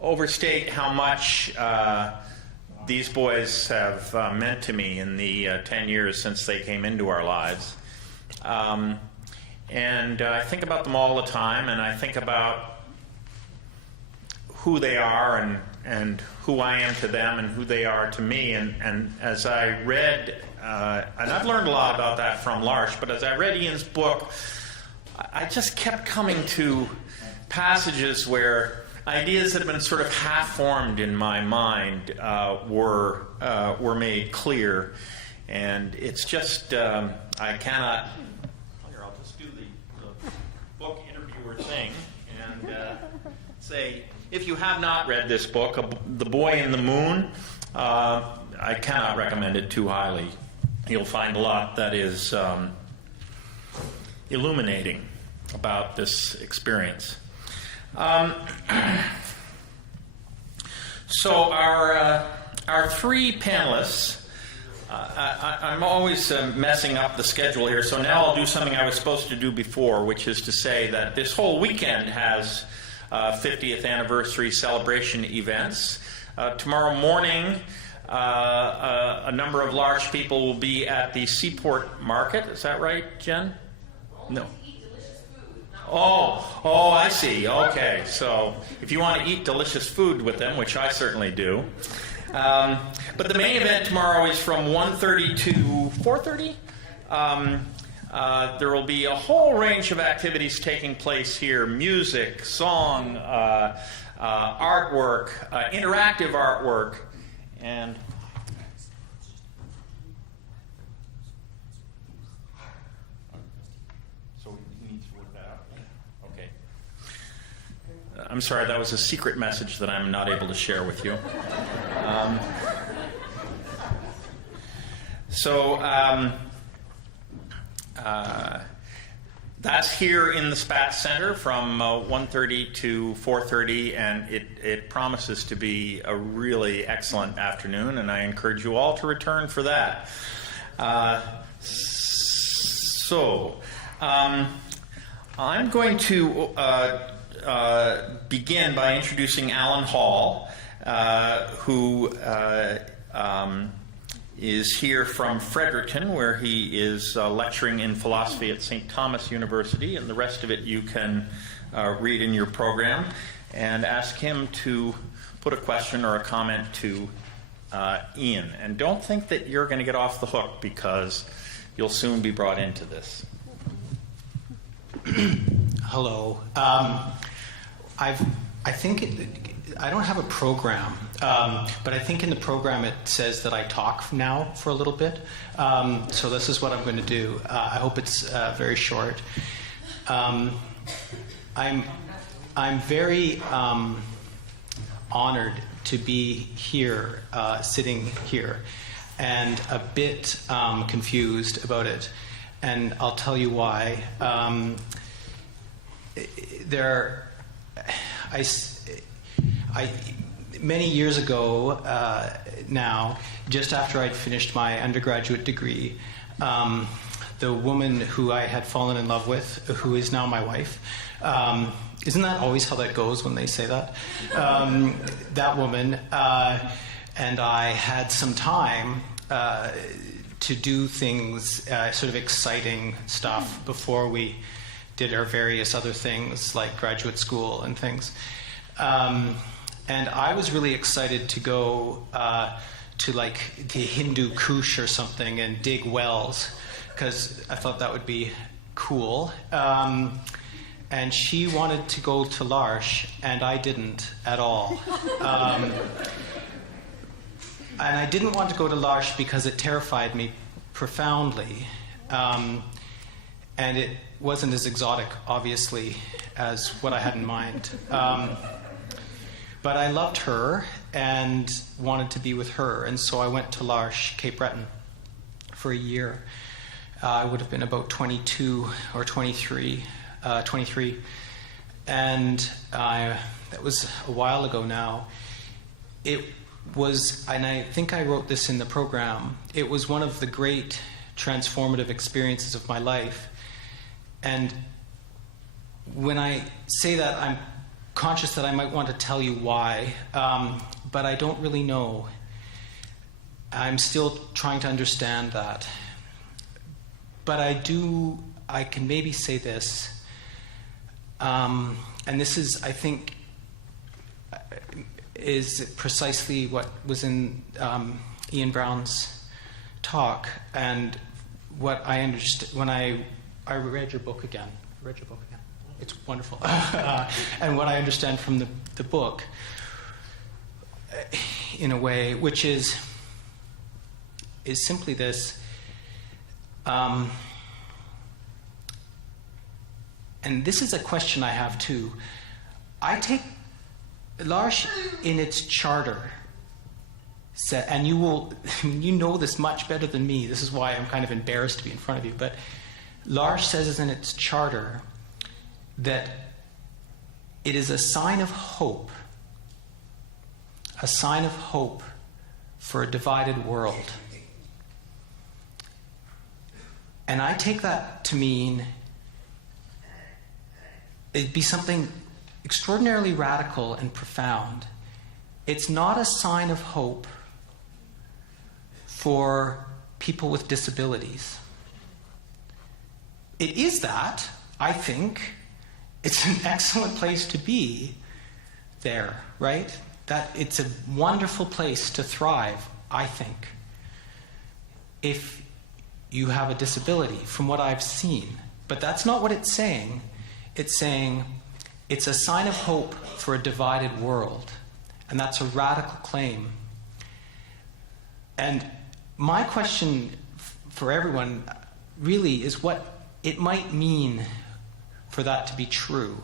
overstate how much these boys have meant to me in the 10 years since they came into our lives. And I think about them all the time, and I think about who they are and who I am to them and who they are to me. And as I read, and I've learned a lot about that from L'Arche, but as I read Ian's book, I just kept coming to passages where ideas that had been sort of half-formed in my mind were made clear. And it's just, I cannot... Here, I'll just do the book interviewer thing and say, if you have not read this book, The Boy in the Moon, I cannot recommend it too highly. You'll find a lot that is illuminating about this experience. So our three panelists, I'm always messing up the schedule here, so now I'll do something I was supposed to do before, which is to say that this whole weekend has 50th anniversary celebration events. Tomorrow morning, a number of large people will be at the Seaport Market. Is that right, Jen? No. Oh, I see. Okay, so if you want to eat delicious food with them, which I certainly do. But the main event tomorrow is from 1:30 to 4:30. There will be a whole range of activities taking place here: music, song, artwork, interactive artwork, and so he needs to work that out. Okay. I'm sorry, that was a secret message that I'm not able to share with you. That's here in the Spatz Center from 1:30 to 4:30, and it promises to be a really excellent afternoon, and I encourage you all to return for that. I'm going to begin by introducing Alan Hall, who is here from Fredericton, where he is lecturing in philosophy at St. Thomas University, and the rest of it you can read in your program, and ask him to put a question or a comment to Ian. And don't think that you're going to get off the hook, because you'll soon be brought into this. Hello. I don't have a program, but I think in the program it says that I talk now for a little bit. So this is what I'm going to do. I hope it's very short. I'm very honored to be here, sitting here, and a bit confused about it. And I'll tell you why. Many years ago now, just after I'd finished my undergraduate degree, the woman who I had fallen in love with, who is now my wife, isn't that always how that goes when they say that? That woman and I had some time to do things, sort of exciting stuff, before we did our various other things like graduate school and things. And I was really excited to go to like the Hindu Kush or something and dig wells, because I thought that would be cool. And she wanted to go to L'Arche, and I didn't at all. And I didn't want to go to L'Arche because it terrified me profoundly. And it wasn't as exotic, obviously, as what I had in mind. But I loved her and wanted to be with her, and so I went to L'Arche, Cape Breton, for a year. I would have been about 22 or 23, and that was a while ago now. It was, and I think I wrote this in the program, it was one of the great transformative experiences of my life. And when I say that, I'm conscious that I might want to tell you why, but I don't really know. I'm still trying to understand that. But I can maybe say this, and this is, I think, is precisely what was in Ian Brown's talk, and what I understood when I read your book again. It's wonderful. And what I understand from the book, in a way, which is simply this. And this is a question I have too. I take L'Arche in its charter, and you know this much better than me. This is why I'm kind of embarrassed to be in front of you. But L'Arche says in its charter that it is a sign of hope for a divided world. And I take that to mean it'd be something extraordinarily radical and profound. It's not a sign of hope for people with disabilities. It is that, I think. It's an excellent place to be there, right? That it's a wonderful place to thrive, I think, if you have a disability, from what I've seen. But that's not what it's saying. It's saying it's a sign of hope for a divided world. And that's a radical claim. And my question for everyone really is what it might mean for that to be true.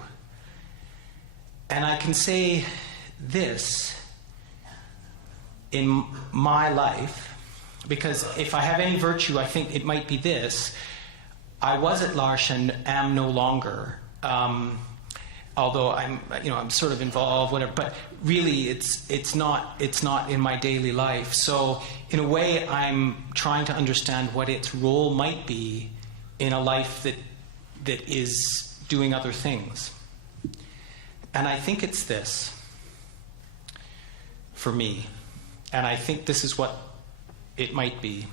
And I can say this in my life, because if I have any virtue, I think it might be this. I was at L'Arche and am no longer, although I'm sort of involved, whatever. But really, it's not in my daily life. So in a way, I'm trying to understand what its role might be in a life that is doing other things. And I think it's this for me. And I think this is what it might be.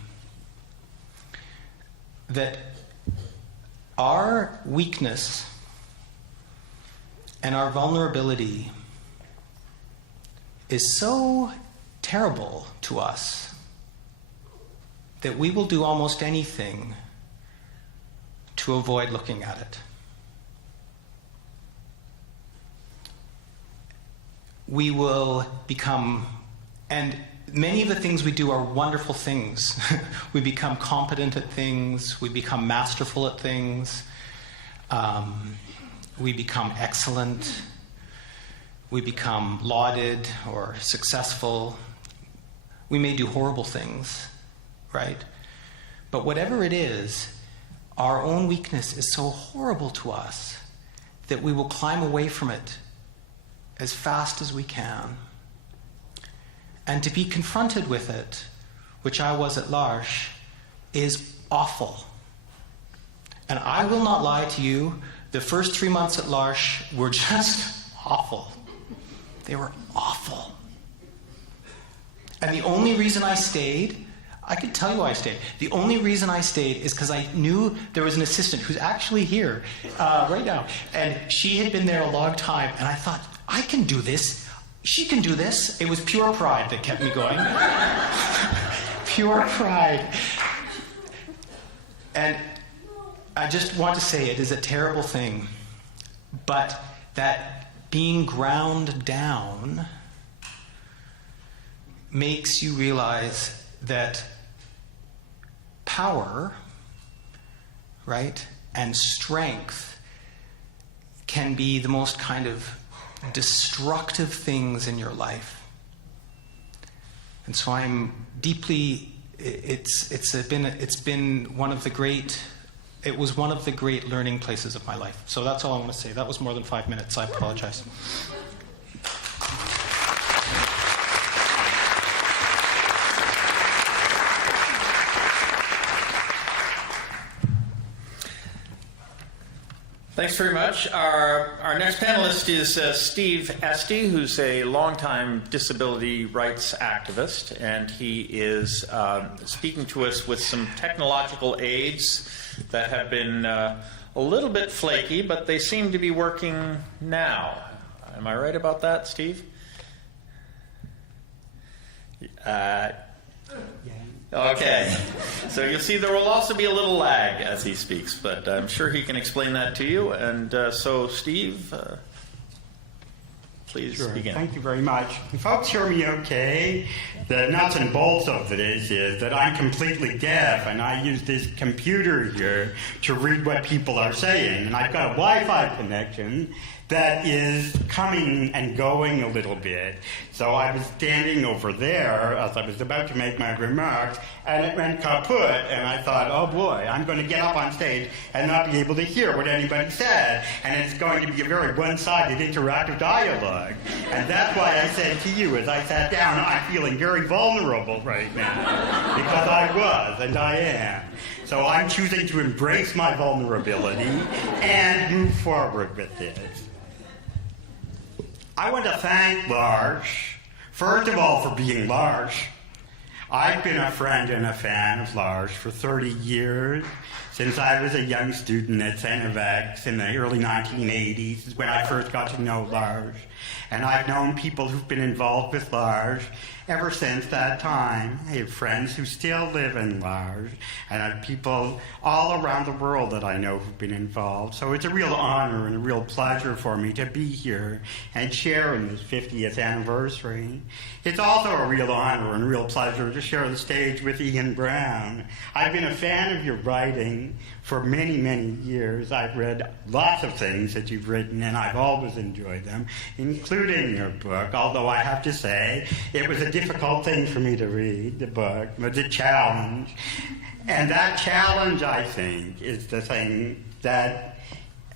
That our weakness and our vulnerability is so terrible to us that we will do almost anything to avoid looking at it. We will become, and many of the things we do are wonderful things. We become competent at things. We become masterful at things. We become excellent. We become lauded or successful. We may do horrible things, right? But whatever it is, our own weakness is so horrible to us that we will climb away from it as fast as we can. And to be confronted with it, which I was at L'Arche, is awful. And I will not lie to you, the first 3 months at L'Arche were just awful. They were awful. And the only reason I stayed, I could tell you why I stayed. The only reason I stayed is because I knew there was an assistant who's actually here right now. And she had been there a long time, and I thought, I can do this. She can do this. It was pure pride that kept me going. Pure pride. And I just want to say it is a terrible thing, but that being ground down makes you realize that power, right, and strength can be the most kind of destructive things in your life. And so I'm deeply, it was one of the great learning places of my life. So that's all I want to say. That was more than 5 minutes. I apologize. Thanks very much. Our next panelist is Steve Esty, who's a longtime disability rights activist, and he is speaking to us with some technological aids that have been a little bit flaky, but they seem to be working now. Am I right about that, Steve? Okay. So you'll see there will also be a little lag as he speaks, but I'm sure he can explain that to you. And so, Steve, please begin. Thank you very much. Can folks hear me okay? The nuts and bolts of this is that I'm completely deaf, and I use this computer here to read what people are saying. And I've got a Wi-Fi connection that is coming and going a little bit. So I was standing over there as I was about to make my remarks, and it went kaput, and I thought, oh boy, I'm going to get up on stage and not be able to hear what anybody said, and it's going to be a very one-sided interactive dialogue. And that's why I said to you as I sat down, I'm feeling very vulnerable right now, because I was, and I am. So I'm choosing to embrace my vulnerability and move forward with this. I want to thank L'Arche, first of all, for being L'Arche. I've been a friend and a fan of L'Arche for 30 years, since I was a young student at St. FX in the early 1980s, is when I first got to know L'Arche. And I've known people who've been involved with L'Arche ever since that time. I have friends who still live in L'Arche, and I have people all around the world that I know who've been involved. So it's a real honor and a real pleasure for me to be here and share in this 50th anniversary. It's also a real honor and a real pleasure to share the stage with Ian Brown. I've been a fan of your writing for many, many years. I've read lots of things that you've written, and I've always enjoyed them, including your book, although I have to say it was a difficult thing for me to read, the book. It was a challenge. And that challenge, I think, is the thing that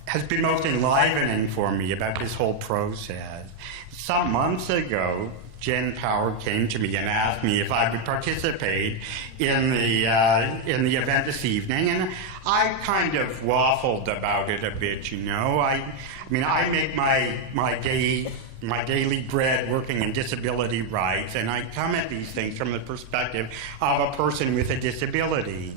has been most enlivening for me about this whole process. Some months ago, Jen Power came to me and asked me if I would participate in the event this evening, and I kind of waffled about it a bit, you know. I mean, I make my daily bread working in disability rights, and I come at these things from the perspective of a person with a disability.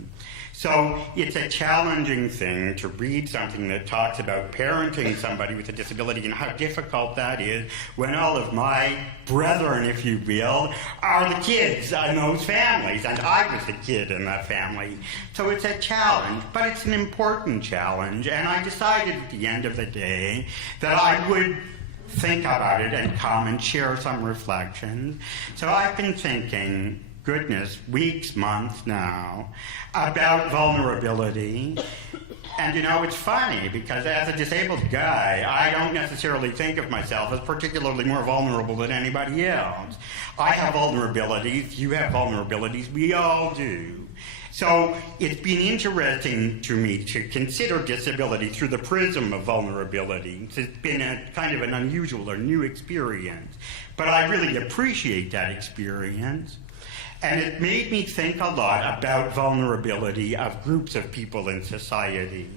So it's a challenging thing to read something that talks about parenting somebody with a disability and how difficult that is when all of my brethren, if you will, are the kids in those families, and I was the kid in that family. So it's a challenge, but it's an important challenge, and I decided at the end of the day that I would think about it and come and share some reflections. So I've been thinking, goodness, weeks, months now, about vulnerability. And you know, it's funny because as a disabled guy, I don't necessarily think of myself as particularly more vulnerable than anybody else. I have vulnerabilities, you have vulnerabilities, we all do. So it's been interesting to me to consider disability through the prism of vulnerability. It's been a kind of an unusual or new experience, but I really appreciate that experience. And it made me think a lot about vulnerability of groups of people in society.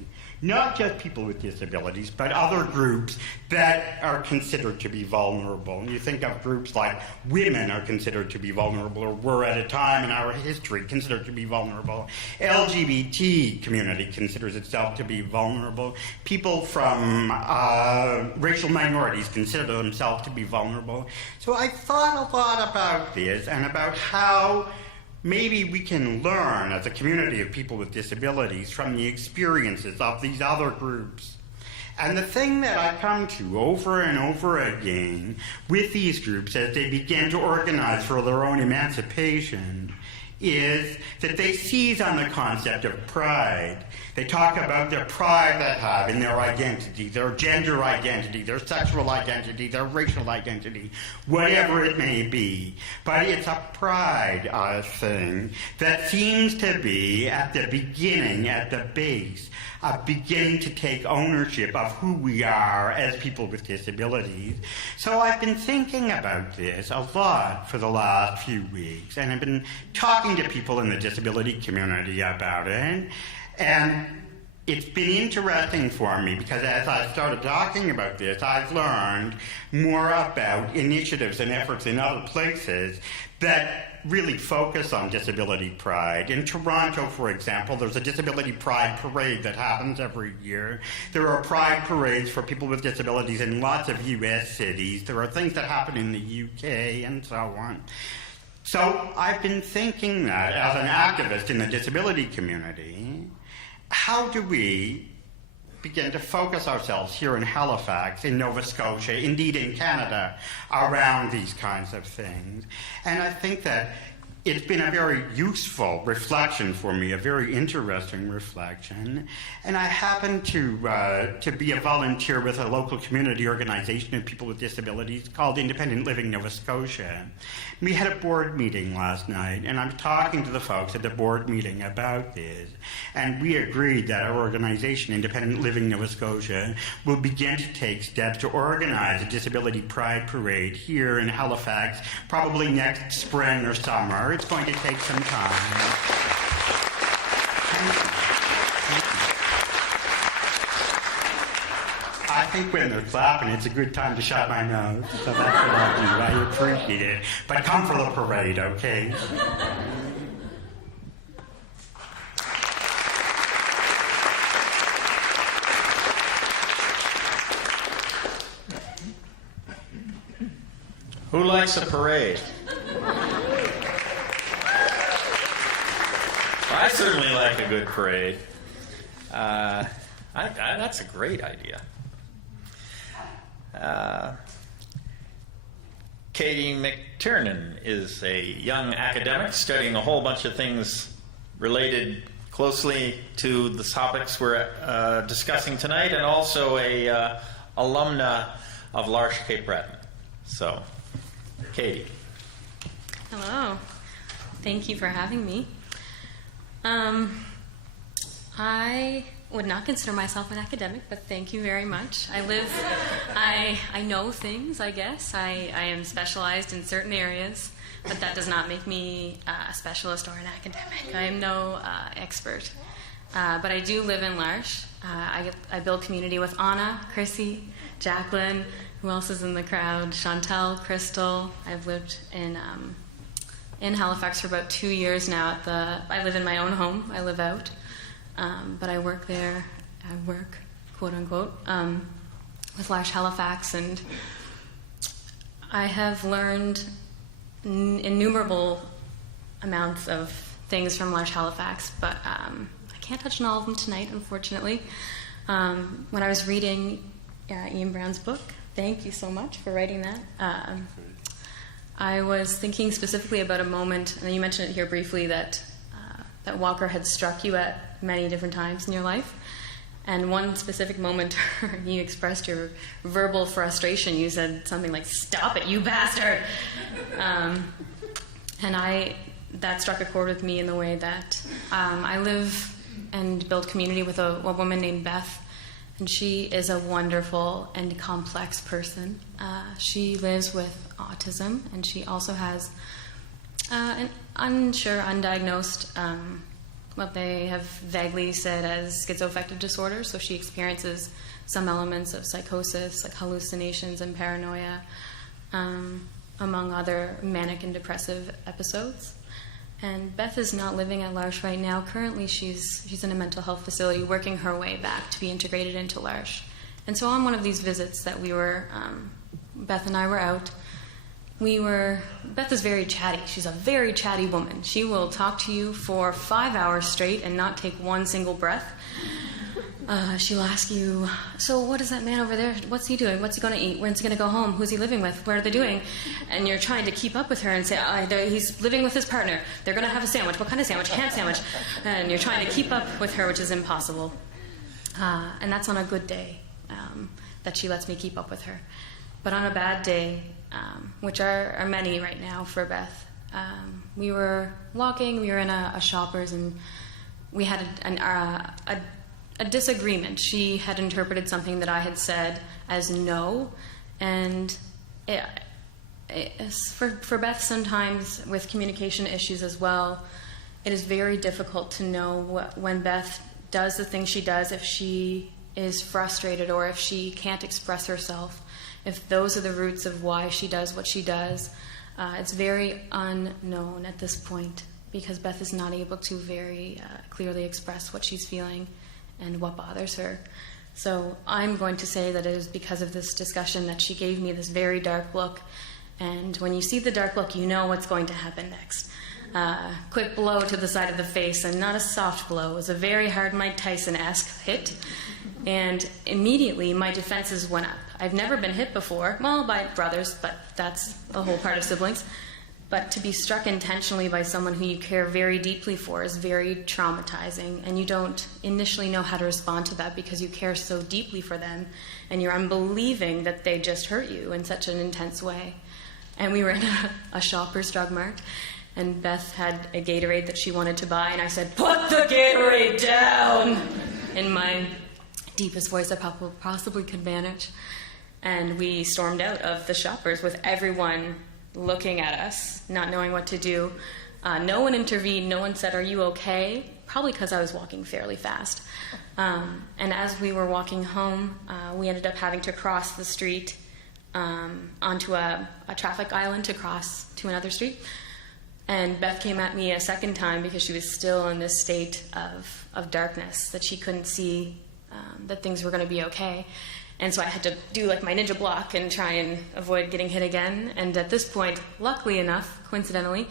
Not just people with disabilities, but other groups that are considered to be vulnerable. And you think of groups like women are considered to be vulnerable, or were at a time in our history considered to be vulnerable. LGBT community considers itself to be vulnerable. People from racial minorities consider themselves to be vulnerable. So I thought a lot about this and about how maybe we can learn as a community of people with disabilities from the experiences of these other groups. And the thing that I come to over and over again with these groups as they begin to organize for their own emancipation is that they seize on the concept of pride. They talk about their pride they have in their identity, their gender identity, their sexual identity, their racial identity, whatever it may be. But it's a pride thing that seems to be at the beginning, at the base, of beginning to take ownership of who we are as people with disabilities. So I've been thinking about this a lot for the last few weeks, and I've been talking to people in the disability community about it, and it's been interesting for me because as I started talking about this, I've learned more about initiatives and efforts in other places that really focus on disability pride. In Toronto, for example, there's a Disability Pride Parade that happens every year. There are pride parades for people with disabilities in lots of U.S. cities. There are things that happen in the U.K. and so on. So I've been thinking that as an activist in the disability community, how do we begin to focus ourselves here in Halifax, in Nova Scotia, indeed in Canada, around these kinds of things? And I think that it's been a very useful reflection for me, a very interesting reflection. And I happen to be a volunteer with a local community organization of people with disabilities called Independent Living Nova Scotia. We had a board meeting last night, and I'm talking to the folks at the board meeting about this. And we agreed that our organization, Independent Living Nova Scotia, will begin to take steps to organize a Disability Pride Parade here in Halifax, probably next spring or summer. It's going to take some time. I think when they're clapping, it's a good time to shut my nose. So that's what I'll do. I appreciate it. But come for the parade, okay? Who likes a parade? I certainly like a good parade. That's a great idea. Katie McTiernan is a young academic studying a whole bunch of things related closely to the topics we're discussing tonight, and also a alumna of L'Arche Cape Breton. So, Katie. Hello. Thank you for having me. I would not consider myself an academic, but thank you very much. I know things, I guess. I am specialized in certain areas, but that does not make me a specialist or an academic. I am no expert. But I do live in L'Arche. I build community with Anna, Chrissy, Jacqueline, who else is in the crowd? Chantel, Crystal. I've lived in Halifax for about 2 years now. I live in my own home. I live out. But I work there. I work, quote unquote, with L'Arche Halifax, and I have learned innumerable amounts of things from L'Arche Halifax, but I can't touch on all of them tonight, unfortunately. When I was reading Ian Brown's book, thank you so much for writing that. I was thinking specifically about a moment, and you mentioned it here briefly, that Walker had struck you at many different times in your life. And one specific moment where you expressed your verbal frustration, you said something like, "Stop it, you bastard!" And that struck a chord with me in the way that I live and build community with a woman named Beth, and she is a wonderful and complex person. She lives with autism, and she also has an undiagnosed, what they have vaguely said as schizoaffective disorder. So she experiences some elements of psychosis, like hallucinations and paranoia, among other manic and depressive episodes. And Beth is not living at L'Arche right now. Currently, she's in a mental health facility working her way back to be integrated into L'Arche. And so on one of these visits that we were, Beth and I were out, Beth is very chatty. She's a very chatty woman. She will talk to you for 5 hours straight and not take one single breath. she'll ask you, so what is that man over there? What's he doing? What's he going to eat? When's he going to go home? Who's he living with? What are they doing? And you're trying to keep up with her and say, he's living with his partner. They're going to have a sandwich. What kind of sandwich? Ham sandwich. And you're trying to keep up with her, which is impossible. And that's on a good day that she lets me keep up with her. But on a bad day, which are many right now for Beth, we were walking, we were in a Shoppers, and we had a disagreement. She had interpreted something that I had said as no, and for Beth, sometimes with communication issues as well, it is very difficult to know when Beth does the thing she does, if she is frustrated or if she can't express herself, if those are the roots of why she does what she does. It's very unknown at this point because Beth is not able to very clearly express what she's feeling and what bothers her. So I'm going to say that it is because of this discussion that she gave me this very dark look. And when you see the dark look, you know what's going to happen next. Quick blow to the side of the face, and not a soft blow. It was a very hard Mike Tyson-esque hit. And immediately my defenses went up. I've never been hit before, well, by brothers, but that's a whole part of siblings. But to be struck intentionally by someone who you care very deeply for is very traumatizing, and you don't initially know how to respond to that because you care so deeply for them, and you're unbelieving that they just hurt you in such an intense way. And we were in a Shoppers Drug Mart, and Beth had a Gatorade that she wanted to buy, and I said, "Put the Gatorade down!" in my deepest voice I possibly could manage. And we stormed out of the Shoppers with everyone looking at us, not knowing what to do. No one intervened. No one said, "Are you okay?" Probably because I was walking fairly fast. And as we were walking home, we ended up having to cross the street onto a traffic island to cross to another street. And Beth came at me a second time because she was still in this state of darkness, that she couldn't see that things were going to be okay. And so I had to do like my ninja block and try and avoid getting hit again. And at this point, luckily enough, coincidentally,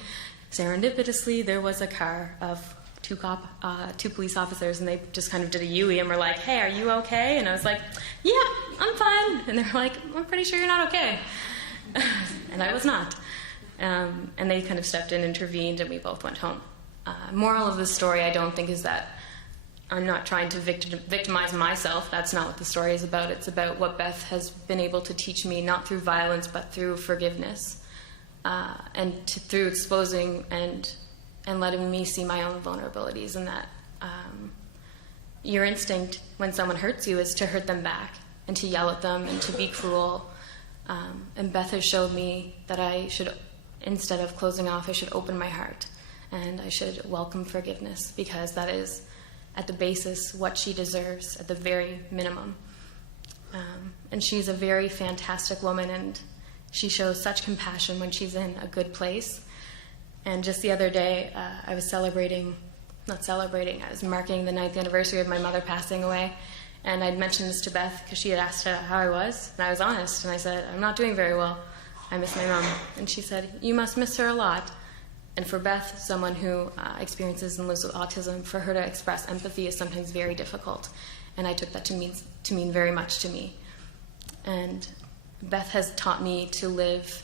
serendipitously, there was a car of two police officers, and they just kind of did a U-ey and were like, "Hey, are you okay?" And I was like, "Yeah, I'm fine." And they're like, "I'm pretty sure you're not okay." And I was not. And they kind of stepped in, intervened, and we both went home. Moral of the story, I don't think, is that I'm not trying to victimize myself. That's not what the story is about. It's about what Beth has been able to teach me, not through violence, but through forgiveness, and through exposing and letting me see my own vulnerabilities, and that your instinct when someone hurts you is to hurt them back and to yell at them and to be cruel. And Beth has showed me that I should, instead of closing off, I should open my heart and I should welcome forgiveness, because that is at the basis what she deserves at the very minimum. And she's a very fantastic woman, and she shows such compassion when she's in a good place. And just the other day, I was I was marking the 9th anniversary of my mother passing away, and I'd mentioned this to Beth because she had asked how I was, and I was honest, and I said, "I'm not doing very well. I miss my mom." And she said, "You must miss her a lot." And for Beth, someone who experiences and lives with autism, for her to express empathy is sometimes very difficult. And I took that to mean very much to me. And Beth has taught me to live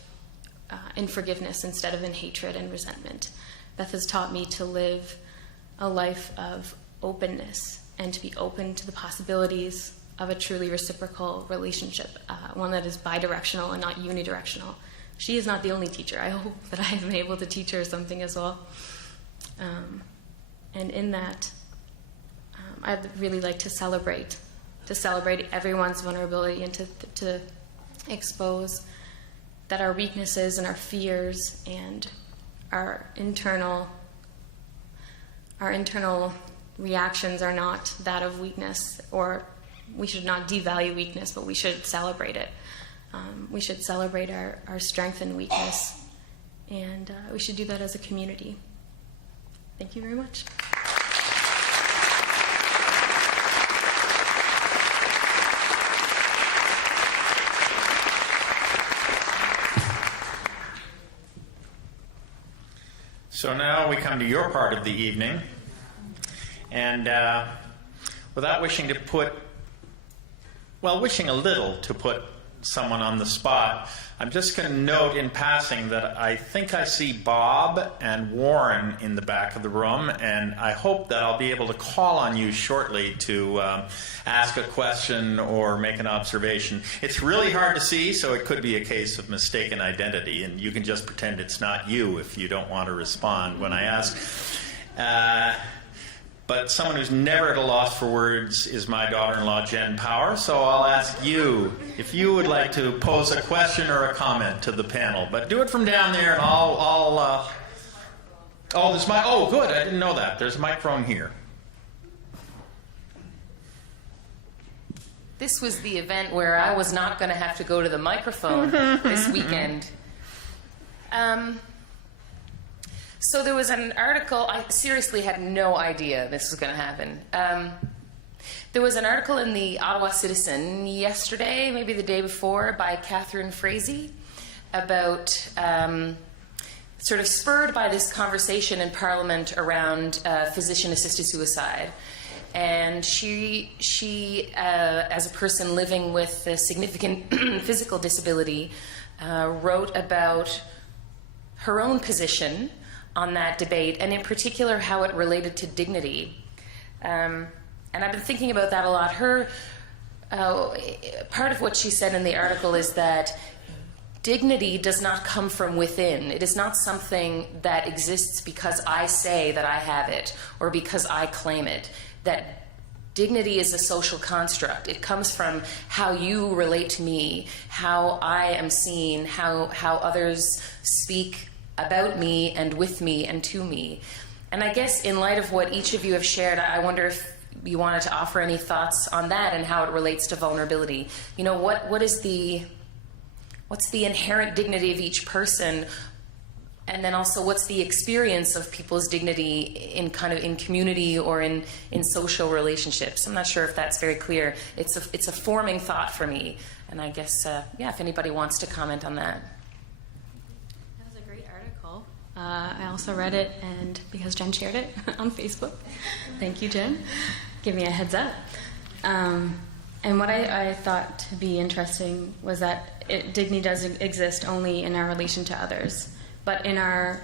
in forgiveness instead of in hatred and resentment. Beth has taught me to live a life of openness and to be open to the possibilities of a truly reciprocal relationship, one that is bidirectional and not unidirectional. She is not the only teacher. I hope that I have been able to teach her something as well. And in that, I'd really like to celebrate everyone's vulnerability and to expose that our weaknesses and our fears and our internal reactions are not that of weakness, or we should not devalue weakness, but we should celebrate it. We should celebrate our strength and weakness, and we should do that as a community. Thank you very much. So now we come to your part of the evening, and without wishing to put, well, wishing a little to put someone on the spot, I'm just going to note in passing that I think I see Bob and Warren in the back of the room, and I hope that I'll be able to call on you shortly to ask a question or make an observation. It's really hard to see, so it could be a case of mistaken identity, and you can just pretend it's not you if you don't want to respond when I ask. But someone who's never at a loss for words is my daughter-in-law, Jen Power. So I'll ask you if you would like to pose a question or a comment to the panel. But do it from down there, and oh, there's oh, good. I didn't know that. There's a microphone here. This was the event where I was not going to have to go to the microphone this weekend. So there was an article, I seriously had no idea this was going to happen. There was an article in the Ottawa Citizen yesterday, maybe the day before, by Catherine Frazee about, sort of spurred by this conversation in Parliament around physician-assisted suicide. And she as a person living with a significant physical disability, wrote about her own position on that debate, and in particular how it related to dignity. And I've been thinking about that a lot. Part of what she said in the article is that dignity does not come from within. It is not something that exists because I say that I have it or because I claim it. That dignity is a social construct. It comes from how you relate to me, how I am seen, how others speak about me and with me and to me. And I guess in light of what each of you have shared, I wonder if you wanted to offer any thoughts on that and how it relates to vulnerability. You know, what's the inherent dignity of each person, and then also what's the experience of people's dignity in community or in social relationships? I'm not sure if that's very clear. It's a forming thought for me, and I guess if anybody wants to comment on that. I also read it, and because Jen shared it on Facebook. Thank you, Jen. Give me a heads up. And what I thought to be interesting was that dignity doesn't exist only in our relation to others, but in our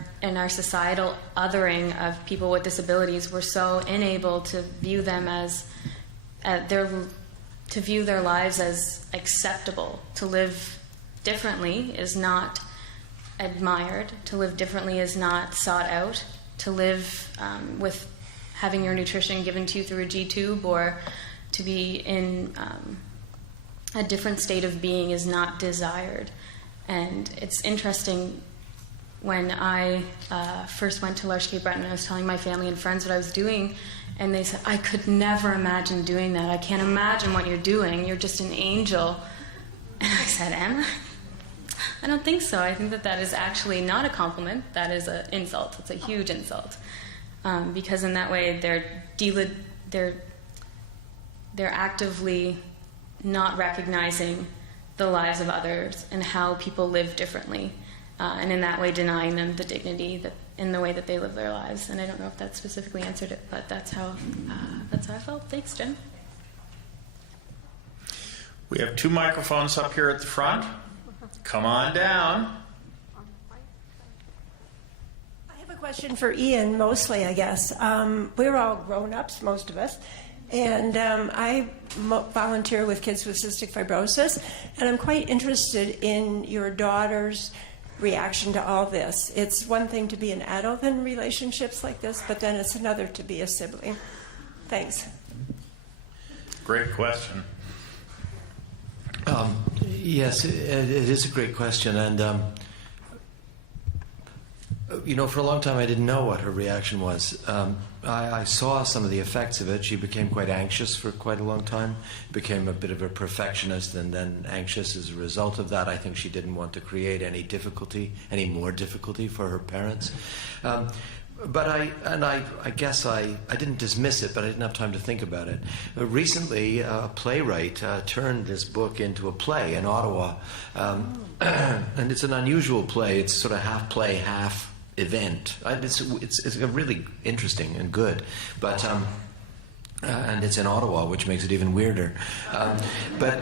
societal othering of people with disabilities, we're so unable to view them as to view their lives as acceptable. To live differently is not admired. To live differently is not sought out. To live with having your nutrition given to you through a G-tube or to be in a different state of being is not desired. And it's interesting, when I first went to L'Arche Cape Breton, I was telling my family and friends what I was doing, and they said, I could never imagine doing that. I can't imagine what you're doing. You're just an angel. And I said, Emma, I don't think so. I think that is actually not a compliment. That is an insult. It's a huge insult. Because in that way, they're actively not recognizing the lives of others and how people live differently, and in that way denying them the dignity in the way that they live their lives. And I don't know if that specifically answered it, but that's how I felt. Thanks, Jen. We have 2 microphones up here at the front. Come on down. I have a question for Ian, mostly, I guess. We're all grown-ups, most of us, and I volunteer with kids with cystic fibrosis, and I'm quite interested in your daughter's reaction to all this. It's one thing to be an adult in relationships like this, but then it's another to be a sibling. Thanks. Great question. Yes, it is a great question, and for a long time I didn't know what her reaction was. I saw some of the effects of it. She became quite anxious for quite a long time, became a bit of a perfectionist, and then anxious as a result of that. I think she didn't want to create any more difficulty for her parents. But I guess I didn't dismiss it, but I didn't have time to think about it. Recently, a playwright turned this book into a play in Ottawa, and it's an unusual play. It's sort of half play, half event. It's really interesting and good. But and it's in Ottawa, which makes it even weirder. But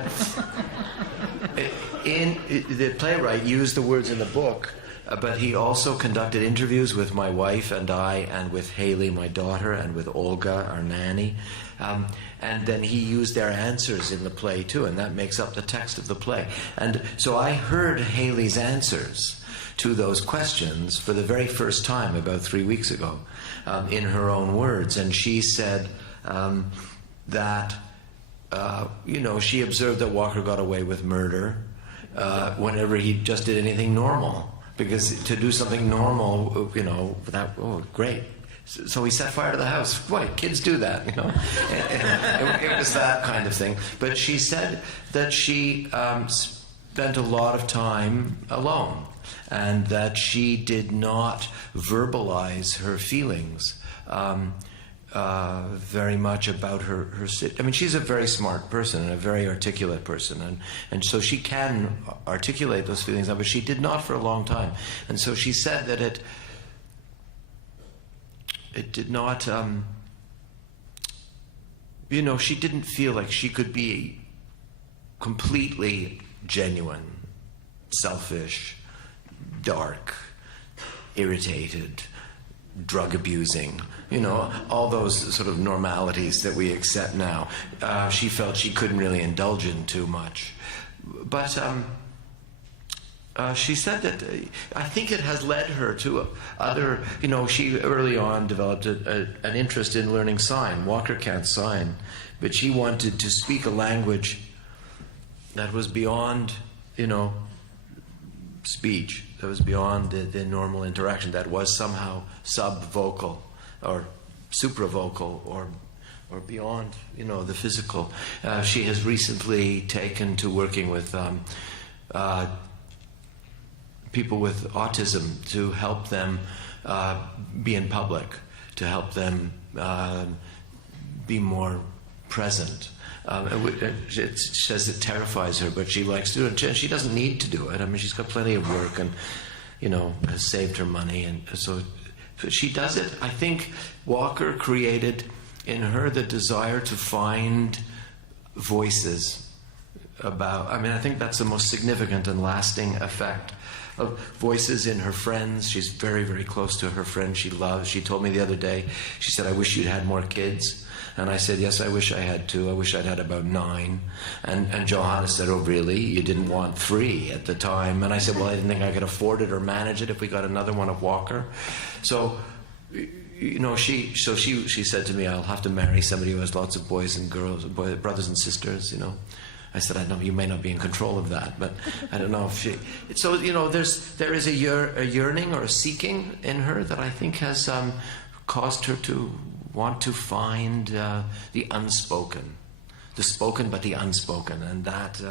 the playwright used the words in the book, but he also conducted interviews with my wife and I, and with Haley, my daughter, and with Olga, our nanny. And then he used their answers in the play too, and that makes up the text of the play. And so I heard Haley's answers to those questions for the very first time about 3 weeks ago, in her own words. And she said that, she observed that Walker got away with murder whenever he just did anything normal. Because to do something normal, great. So he set fire to the house. Boy, kids do that, And it was that kind of thing. But she said that she spent a lot of time alone, and that she did not verbalize her feelings very much about her. I mean, she's a very smart person and a very articulate person, and so she can articulate those feelings, but she did not for a long time. And so she said that it did not, she didn't feel like she could be completely genuine, selfish, dark, irritated, drug abusing, all those sort of normalities that we accept now. She felt she couldn't really indulge in too much. But she said that I think it has led her to other, she early on developed an interest in learning sign. Walker can't sign, but she wanted to speak a language that was beyond, speech, that was beyond the normal interaction, that was somehow sub-vocal or supravocal or beyond, the physical. She has recently taken to working with people with autism to help them be in public, to help them be more present. It says it terrifies her, but she likes to do it. She doesn't need to do it. I mean, she's got plenty of work and, has saved her money. And so she does it. I think Walker created in her the desire to find voices I think that's the most significant and lasting effect of voices in her friends. She's very, very close to her friends she loves. She told me the other day, she said, "I wish you'd had more kids." And I said, "Yes, I wish I had two. I wish I'd had about 9. And Johanna said, "Oh, really? You didn't want 3 at the time?" And I said, "Well, I didn't think I could afford it or manage it if we got another one of Walker." So, she said to me, "I'll have to marry somebody who has lots of boys and girls, brothers and sisters, I said, "I know you may not be in control of that, but I don't know if she." So there is a yearning or a seeking in her that I think has caused her to want to find the unspoken, the spoken but the unspoken, and that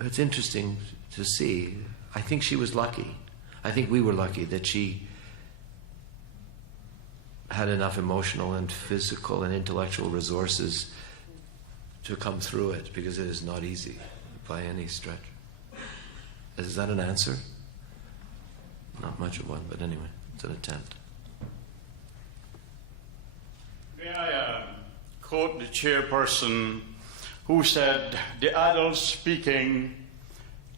it's interesting to see. I think she was lucky. I think we were lucky that she had enough emotional and physical and intellectual resources to come through it, because it is not easy by any stretch. Is that an answer? Not much of one, but anyway, it's an attempt. May I quote the chairperson who said, "The adults speaking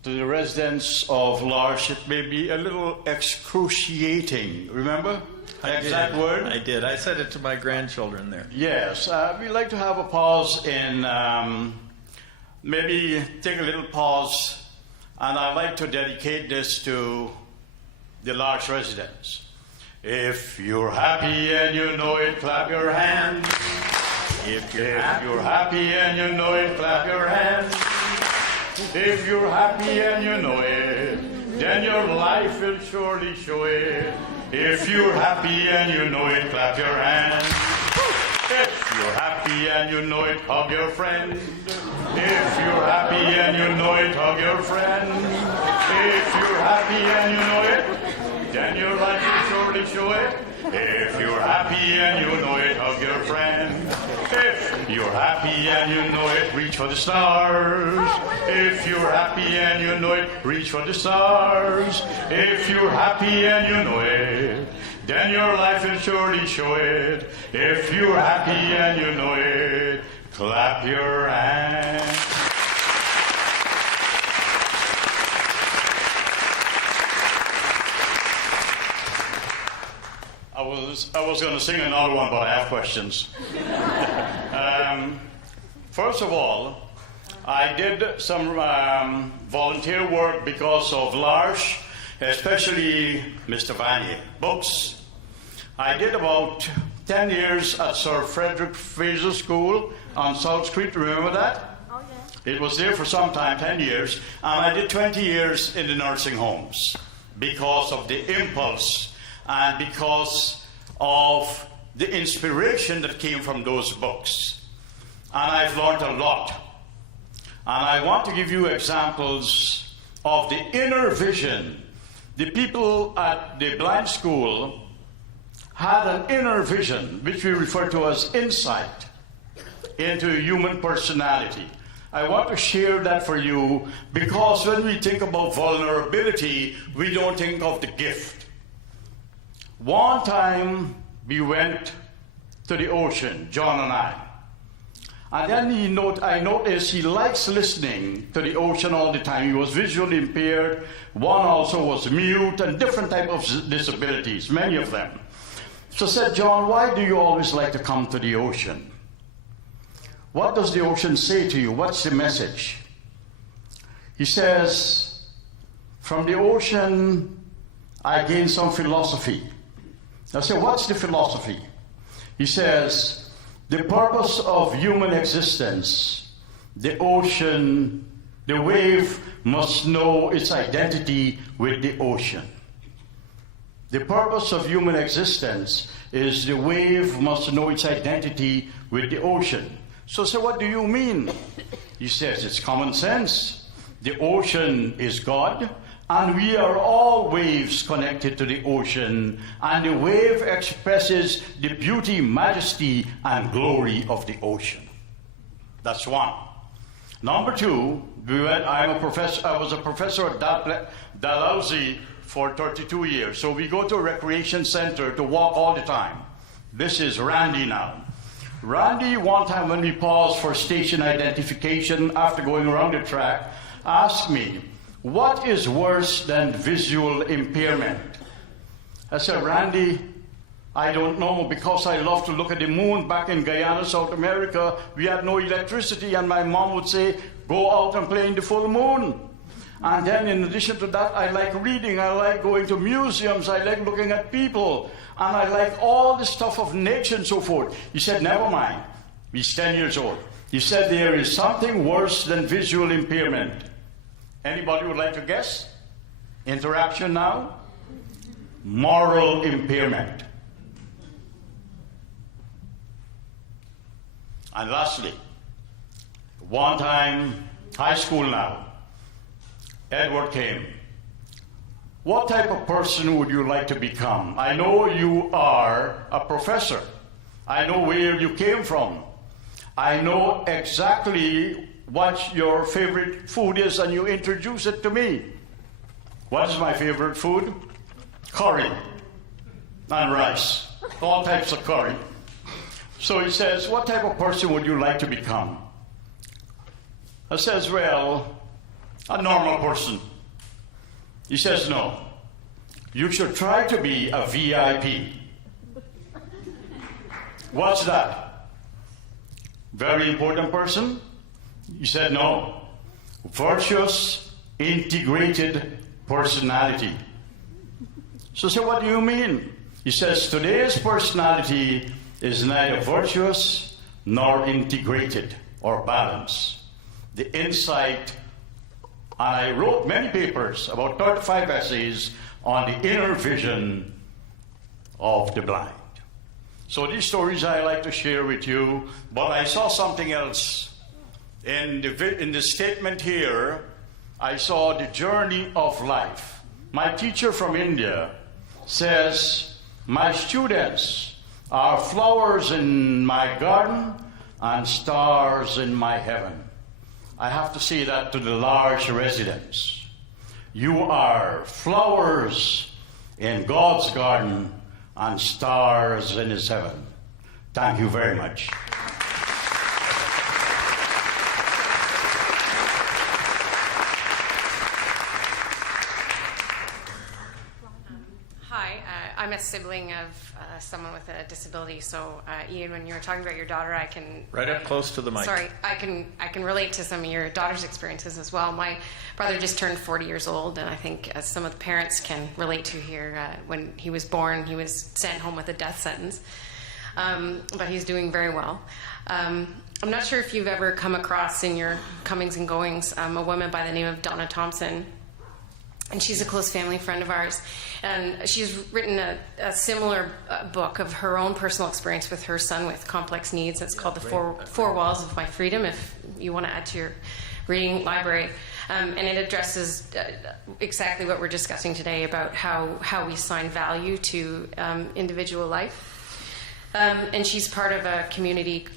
to the residents of L'Arche, it may be a little excruciating." Remember? Exact word? I did. I said it to my grandchildren there. Yes. We'd like to have a pause in, maybe take a little pause, and I'd like to dedicate this to the L'Arche residents. If you're happy and you know it, clap your hands. If you're happy and you know it, clap your hands. If you're happy and you know it, then your life will surely show it. If you're happy and you know it, clap your hands. If you're happy and you know it, hug your friend. If you're happy and you know it, hug your friend. If you're happy and you know it, then your life will surely show it. If you're happy and you know it, hug your friend. If you're happy and you know it, reach for the stars. If you're happy and you know it, reach for the stars. If you're happy and you know it, then your life will surely show it. If you're happy and you know it, clap your hands. I was going to sing another one, but I have questions. First of all, I did some volunteer work because of L'Arche, especially Mr. Vanier. Books. I did about 10 years at Sir Frederick Fraser School on South Street. Remember that? Oh, yeah. It was there for some time, 10 years. And I did 20 years in the nursing homes because of the impulse and because of the inspiration that came from those books. And I've learned a lot. And I want to give you examples of the inner vision. The people at the blind school had an inner vision, which we refer to as insight into human personality. I want to share that for you because when we think about vulnerability, we don't think of the gift. One time we went to the ocean, John and I. And then I noticed he likes listening to the ocean all the time. He was visually impaired. One also was mute and different type of disabilities, many of them. So I said, John, why do you always like to come to the ocean? What does the ocean say to you? What's the message? He says, from the ocean, I gained some philosophy. I said, what's the philosophy? He says, the purpose of human existence, the ocean, the wave must know its identity with the ocean. The purpose of human existence is the wave must know its identity with the ocean. So I said, what do you mean? He says, it's common sense. The ocean is God, and we are all waves connected to the ocean, and the wave expresses the beauty, majesty, and glory of the ocean. That's one. Number two, I was a professor at Dalhousie for 32 years. So we go to a recreation center to walk all the time. This is Randy now. Randy, one time when we paused for station identification after going around the track, asked me, what is worse than visual impairment? I said, Randy, I don't know, because I love to look at the moon. Back in Guyana, South America, we had no electricity, and my mom would say, go out and play in the full moon. And then in addition to that, I like reading, I like going to museums, I like looking at people, and I like all the stuff of nature and so forth. He said, never mind. He's 10 years old. He said, there is something worse than visual impairment. Anybody would like to guess? Interaction now? Moral impairment. And lastly, one time, high school now, Edward came. What type of person would you like to become? I know you are a professor. I know where you came from. I know exactly what your favorite food is, and you introduce it to me. What is my favorite food? Curry and rice. All types of curry. So he says, what type of person would you like to become? I says, well, a normal person. He says, no. You should try to be a VIP. What's that? Very important person? He said, no. Virtuous, integrated personality. So I said, what do you mean? He says, today's personality is neither virtuous nor integrated or balanced. The insight, and I wrote many papers, about 35 essays, on the inner vision of the blind. So these stories I like to share with you, but I saw something else. In the statement here, I saw the journey of life. My teacher from India says, my students are flowers in my garden and stars in my heaven. I have to say that to the L'Arche residents. You are flowers in God's garden and stars in his heaven. Thank you very much. Hi, I'm a sibling of someone with a disability. So, Ian, when you were talking about your daughter, I can Right up close to the mic. Sorry, I can relate to some of your daughter's experiences as well. My brother just turned 40 years old, and I think as some of the parents can relate to here, when he was born, he was sent home with a death sentence, but he's doing very well. I'm not sure if you've ever come across in your comings and goings a woman by the name of Donna Thompson. And she's a close family friend of ours. And she's written a similar book of her own personal experience with her son with complex needs. It's called The Four Walls of My Freedom, if you want to add to your reading library. And it addresses exactly what we're discussing today about how we assign value to individual life. And she's part of a community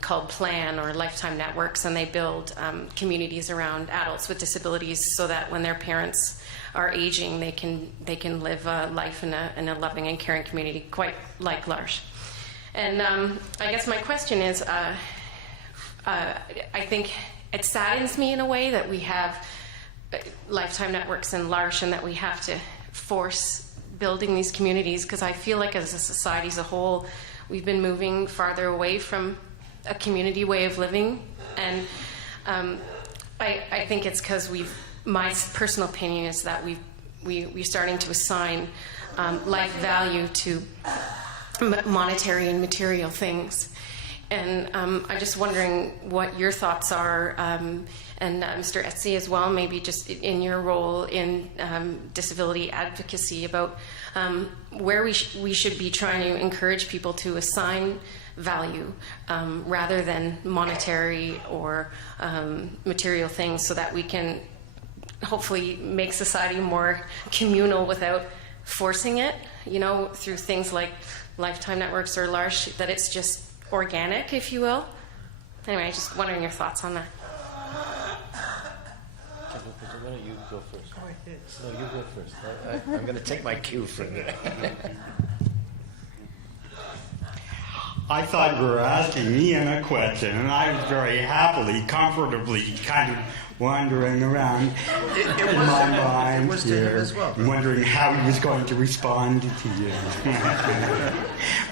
called PLAN, or Lifetime Networks, and they build communities around adults with disabilities so that when their parents are aging, they can live a life in a loving and caring community, quite like L'Arche. And I guess my question is, I think it saddens me in a way that we have Lifetime Networks and L'Arche, and that we have to force building these communities, because I feel like as a society as a whole, we've been moving farther away from a community way of living. And I think it's because my personal opinion is that we're starting to assign life value to monetary and material things. And I'm just wondering what your thoughts are, and Mr. Etsy as well, maybe just in your role in disability advocacy, about where we should be trying to encourage people to assign value rather than monetary or material things, so that we can hopefully make society more communal without forcing it, through things like Lifetime Networks or L'Arche, that it's just organic, if you will. Anyway, just wondering your thoughts on that. Why don't you go first? No, you go first. I'm going to take my cue from you. I thought you were asking Ian a question, and I was very happily, comfortably kind of wandering around in my mind was to him as well. wondering how he was going to respond to you.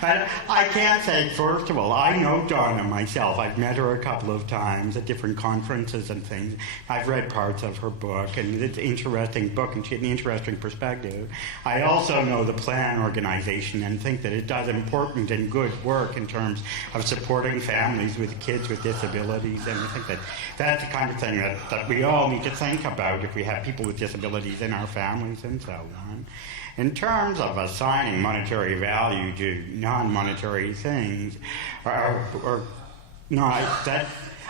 But I can't say, first of all, I know Donna myself. I've met her a couple of times at different conferences and things. I've read parts of her book, and it's an interesting book, and she had an interesting perspective. I also know the PLAN organization and think that it does important and good work in terms of supporting families with kids with disabilities, and I think that that's the kind of thing that we all need to think about if we have people with disabilities in our families and so on. In terms of assigning monetary value to non-monetary things, or not,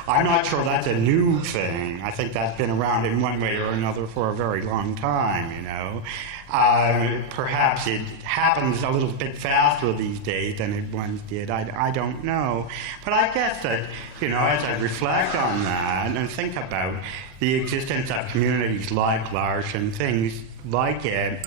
I'm not sure that's a new thing. I think that's been around in one way or another for a very long time, Perhaps it happens a little bit faster these days than it once did. I don't know. But I guess that, as I reflect on that and think about the existence of communities like L'Arche and things like it,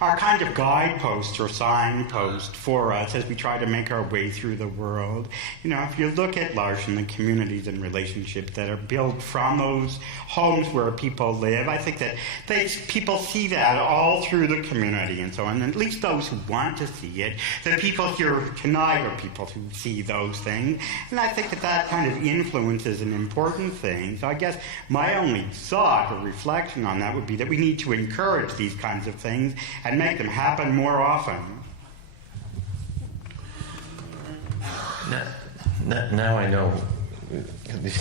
are kind of guideposts or signposts for us as we try to make our way through the world. If you look at L'Arche and the communities and relationships that are built from those homes where people live, I think that people see that all through the community and so on, and at least those who want to see it. The people here tonight are people who see those things, and I think that kind of influence is an important thing. So I guess my only thought or reflection on that would be that we need to encourage these kinds of things and make them happen more often. Now I know.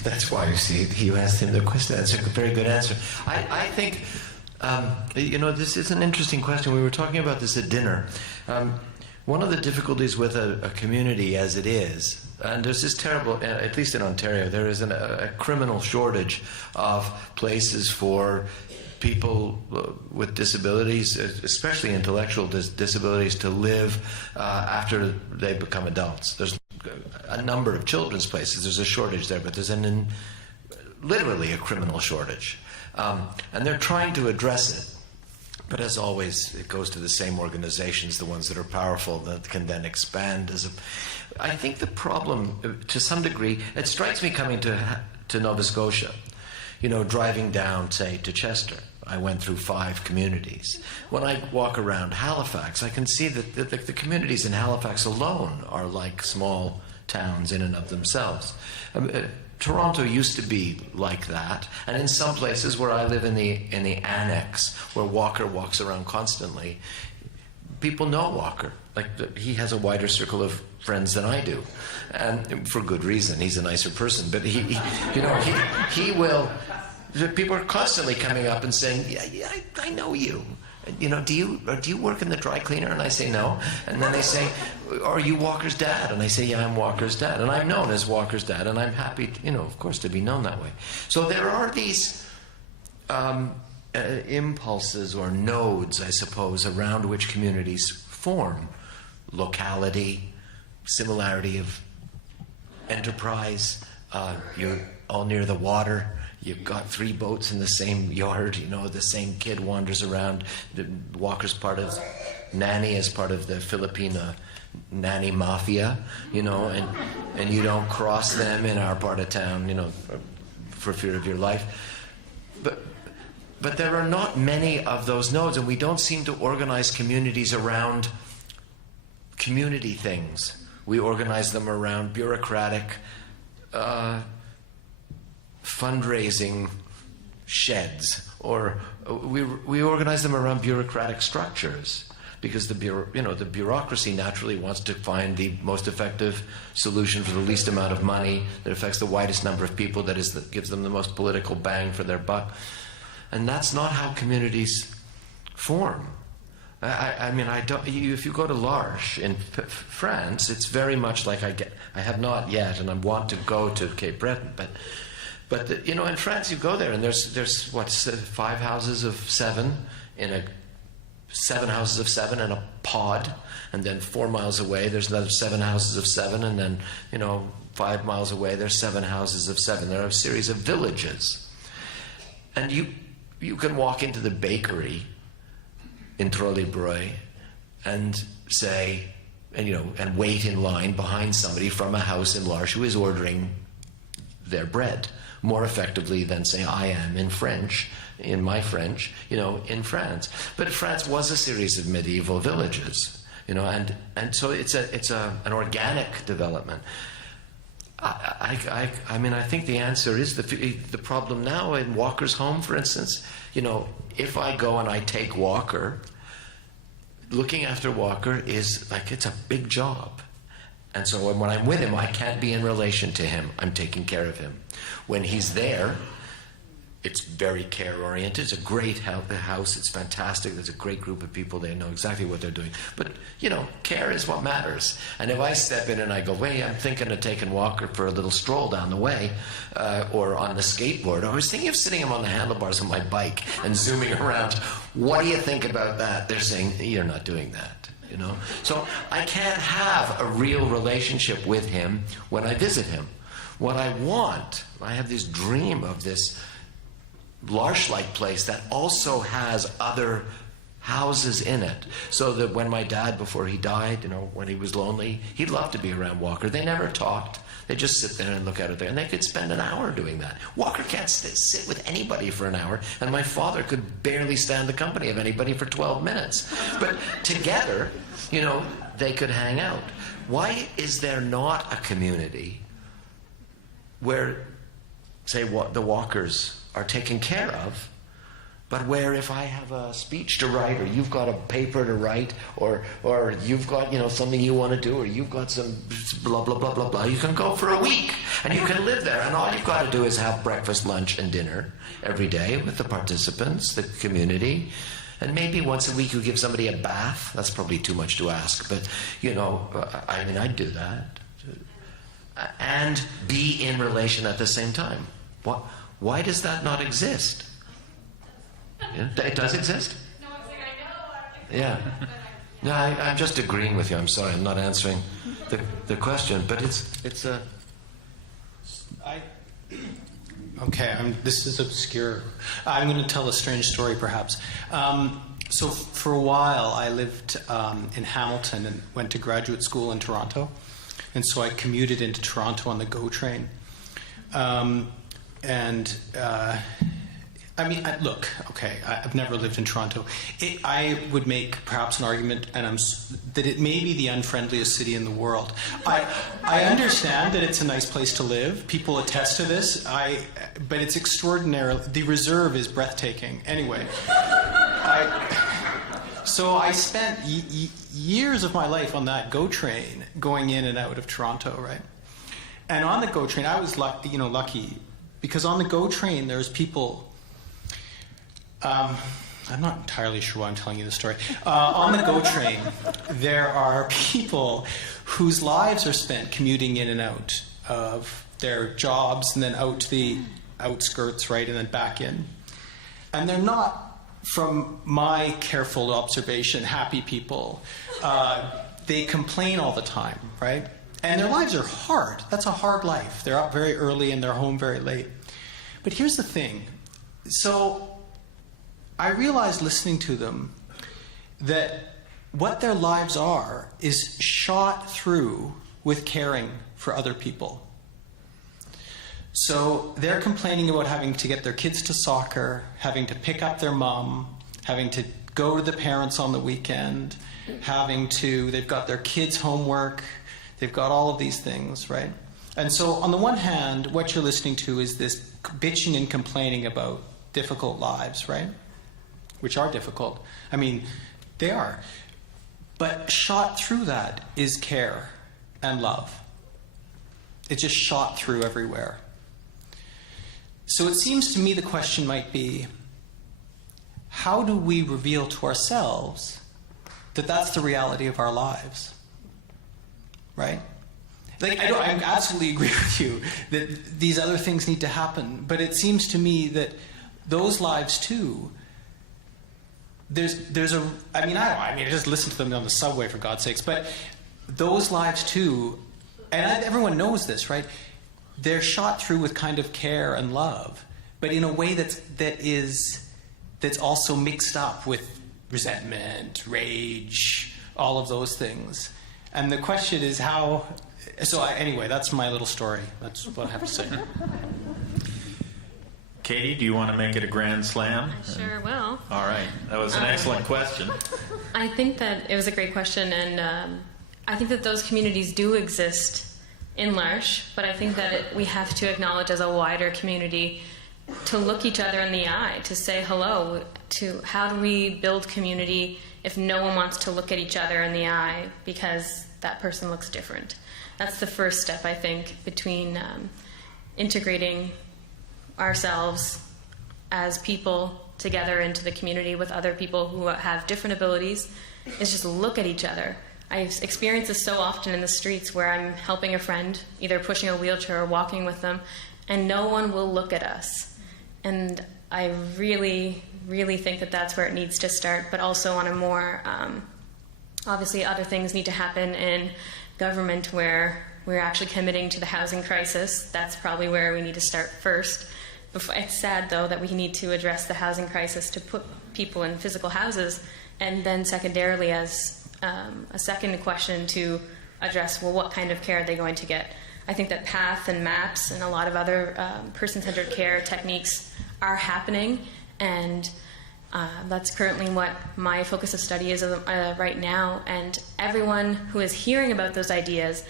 That's why you asked him the question. That's a very good answer. I think, this is an interesting question. We were talking about this at dinner. One of the difficulties with a community as it is, and there's this terrible, at least in Ontario, there is a criminal shortage of places for people with disabilities, especially intellectual disabilities, to live after they become adults. There's a number of children's places. There's a shortage there, but there's literally a criminal shortage. And they're trying to address it. But as always, it goes to the same organizations, the ones that are powerful, that can then expand. I think the problem, to some degree, it strikes me coming to Nova Scotia, driving down, say, to Chester. I went through 5 communities. When I walk around Halifax, I can see that the communities in Halifax alone are like small towns in and of themselves. Toronto used to be like that, and in some places where I live in the annex, where Walker walks around constantly, people know Walker. Like, he has a wider circle of friends than I do, and for good reason. He's a nicer person, but he will. People are constantly coming up and saying, "Yeah, I know you. Do you work in the dry cleaner?" And I say no. And then they say, "Are you Walker's dad?" And I say, "Yeah, I'm Walker's dad." And I'm known as Walker's dad, and I'm happy, of course, to be known that way. So there are these impulses or nodes, I suppose, around which communities form. Locality, similarity of enterprise. You're all near the water. You've got 3 boats in the same yard. The same kid wanders around. Walker's part of Nanny is part of the Filipino nanny mafia, and you don't cross them in our part of town, for fear of your life. But there are not many of those nodes, and we don't seem to organize communities around community things. We organize them around bureaucratic fundraising sheds, or we organize them around bureaucratic structures, because the bureaucracy naturally wants to find the most effective solution for the least amount of money that affects the widest number of people, that gives them the most political bang for their buck. And that's not how communities form. If you go to L'Arche in France, it's very much like I have not yet, and I want to go to Cape Breton, but in France you go there and there's 5 houses of 7 in 7 houses of 7 in a pod, and then 4 miles away there's another 7 houses of 7, and then 5 miles away there's 7 houses of 7. There are a series of villages, and you can walk into the bakery in Trollibreuil and say, and wait in line behind somebody from a house in L'Arche who is ordering their bread more effectively than, say, I am in French, in my French, in France. But France was a series of medieval villages, and so it's an organic development. I think the answer is the problem now in Walker's home, for instance. If I go and I take Walker, looking after Walker is it's a big job. And so when I'm with him, I can't be in relation to him. I'm taking care of him. When he's there, it's very care-oriented. It's a great house. It's fantastic. There's a great group of people. They know exactly what they're doing. But, care is what matters. And if I step in and I go, "Wait, I'm thinking of taking Walker for a little stroll down the way," or on the skateboard, I was thinking of sitting him on the handlebars of my bike and zooming around. What do you think about that? They're saying, "You're not doing that." So I can't have a real relationship with him when I visit him. What I want, I have this dream of this L'Arche-like place that also has other houses in it, so that when my dad, before he died, when he was lonely, he'd love to be around Walker. They never talked. They just sit there and look at it there, and they could spend an hour doing that. Walker can't sit with anybody for an hour, and my father could barely stand the company of anybody for 12 minutes. But together, they could hang out. Why is there not a community where, say, the Walkers are taken care of, but where if I have a speech to write, or you've got a paper to write, or you've got something you want to do, or you've got some blah blah blah blah blah, you can go for a week and you can live there, and all you've got to do is have breakfast, lunch, and dinner every day with the participants, the community, and maybe once a week you give somebody a bath. That's probably too much to ask, but I'd do that, and be in relation at the same time. Why does that not exist? It does exist? No, I'm saying I know. Yeah. No, I'm just agreeing with you. I'm sorry, I'm not answering the question, but it's a... Okay, this is obscure. I'm going to tell a strange story, perhaps. So for a while, I lived in Hamilton and went to graduate school in Toronto. And so I commuted into Toronto on the GO train. Look, okay, I've never lived in Toronto. I would make perhaps an argument, that it may be the unfriendliest city in the world. I understand that it's a nice place to live. People attest to this. But it's extraordinary. The reserve is breathtaking. Anyway, so I spent years of my life on that GO train, going in and out of Toronto, right? And on the GO train, I was lucky, because on the GO train there's people. I'm not entirely sure why I'm telling you this story. On the GO train, there are people whose lives are spent commuting in and out of their jobs and then out to the outskirts, right, and then back in. And they're not, from my careful observation, happy people. They complain all the time, right? And their lives are hard. That's a hard life. They're up very early and they're home very late. But here's the thing. So I realized listening to them that what their lives are is shot through with caring for other people. So they're complaining about having to get their kids to soccer, having to pick up their mom, having to go to the parents on the weekend, they've got their kids' homework, they've got all of these things, right? And so on the one hand, what you're listening to is this bitching and complaining about difficult lives, right? Which are difficult. I mean, they are. But shot through that is care and love. It's just shot through everywhere. So it seems to me the question might be, how do we reveal to ourselves that that's the reality of our lives? Right? I absolutely agree with you that these other things need to happen, but it seems to me that those lives too, I just listen to them on the subway, for God's sakes, but those lives too, and everyone knows this, right? They're shot through with kind of care and love, but in a way that's also mixed up with resentment, rage, all of those things. And the question is how. Anyway, that's my little story. That's what I have to say. Katie, do you want to make it a grand slam? I sure will. All right. That was an excellent question. I think that it was a great question, and I think that those communities do exist in L'Arche, but I think that we have to acknowledge as a wider community to look each other in the eye, to say hello, to how do we build community if no one wants to look at each other in the eye because that person looks different. That's the first step, I think, between integrating ourselves as people together into the community with other people who have different abilities, is just look at each other. I've experienced this so often in the streets where I'm helping a friend, either pushing a wheelchair or walking with them, and no one will look at us. And I really, really think that that's where it needs to start, but also on a more, obviously other things need to happen in government where we're actually committing to the housing crisis. That's probably where we need to start first. It's sad, though, that we need to address the housing crisis to put people in physical houses, and then secondarily as a second question to address, well, what kind of care are they going to get? I think that PATH and MAPS and a lot of other person-centered care techniques are happening, and that's currently what my focus of study is right now. And everyone who is hearing about those ideas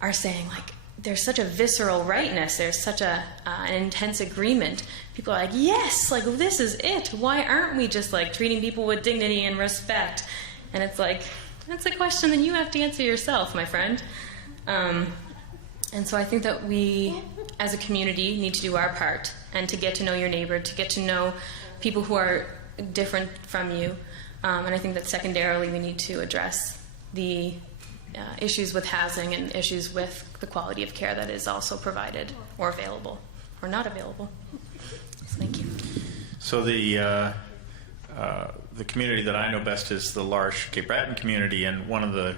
are saying, like, there's such a visceral rightness, there's such an intense agreement. People are like, yes, like, this is it. Why aren't we just, like, treating people with dignity and respect? And it's like, that's a question that you have to answer yourself, my friend. And so I think that we, as a community, need to do our part, and to get to know your neighbor, to get to know people who are different from you. And I think that secondarily we need to address the issues with housing and issues with the quality of care that is also provided or available or not available. So thank you. So the community that I know best is the L'Arche Cape Breton community, and one of the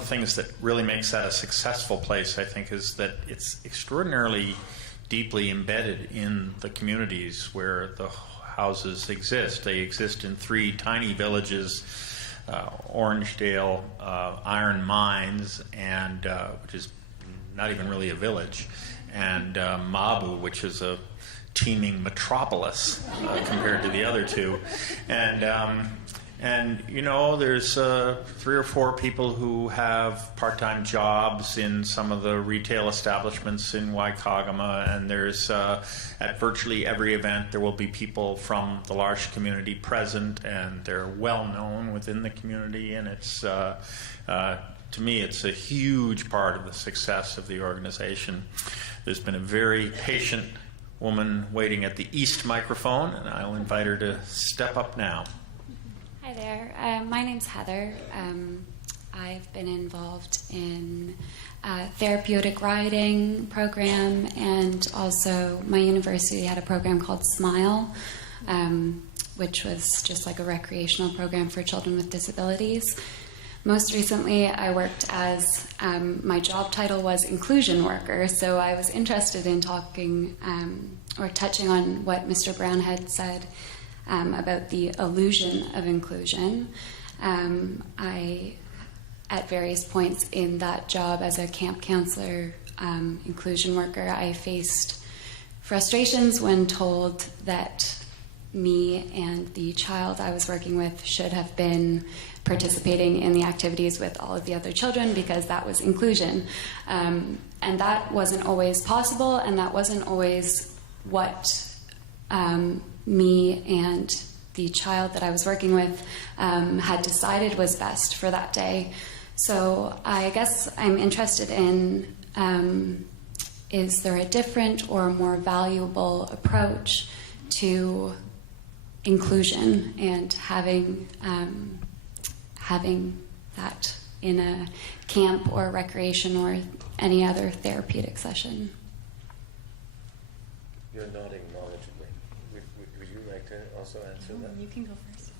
things that really makes that a successful place, I think, is that it's extraordinarily deeply embedded in the communities where the houses exist. They exist in 3 tiny villages, Orangedale, Iron Mines, and which is not even really a village, and Mabu, which is a teeming metropolis compared to the other 2. And you know, there's 3 or 4 people who have part-time jobs in some of the retail establishments in Waikagama, and there's at virtually every event there will be people from the L'Arche community present, and they're well known within the community, and it's to me it's a huge part of the success of the organization. There's been a very patient woman waiting at the east microphone, and I'll invite her to step up now. Hi there. My name's Heather. I've been involved in a therapeutic riding program, and also my university had a program called SMILE, which was just like a recreational program for children with disabilities. Most recently, I worked as, my job title was inclusion worker, so I was interested in talking or touching on what Mr. Brown had said about the illusion of inclusion. At various points in that job as a camp counselor, inclusion worker, I faced frustrations when told that me and the child I was working with should have been participating in the activities with all of the other children because that was inclusion. And that wasn't always possible, and that wasn't always what me and the child that I was working with had decided was best for that day. So I guess I'm interested in, is there a different or more valuable approach to inclusion and having that in a camp or recreation or any other therapeutic session? You're nodding knowledgeably. Would you like to also answer that? You can go first.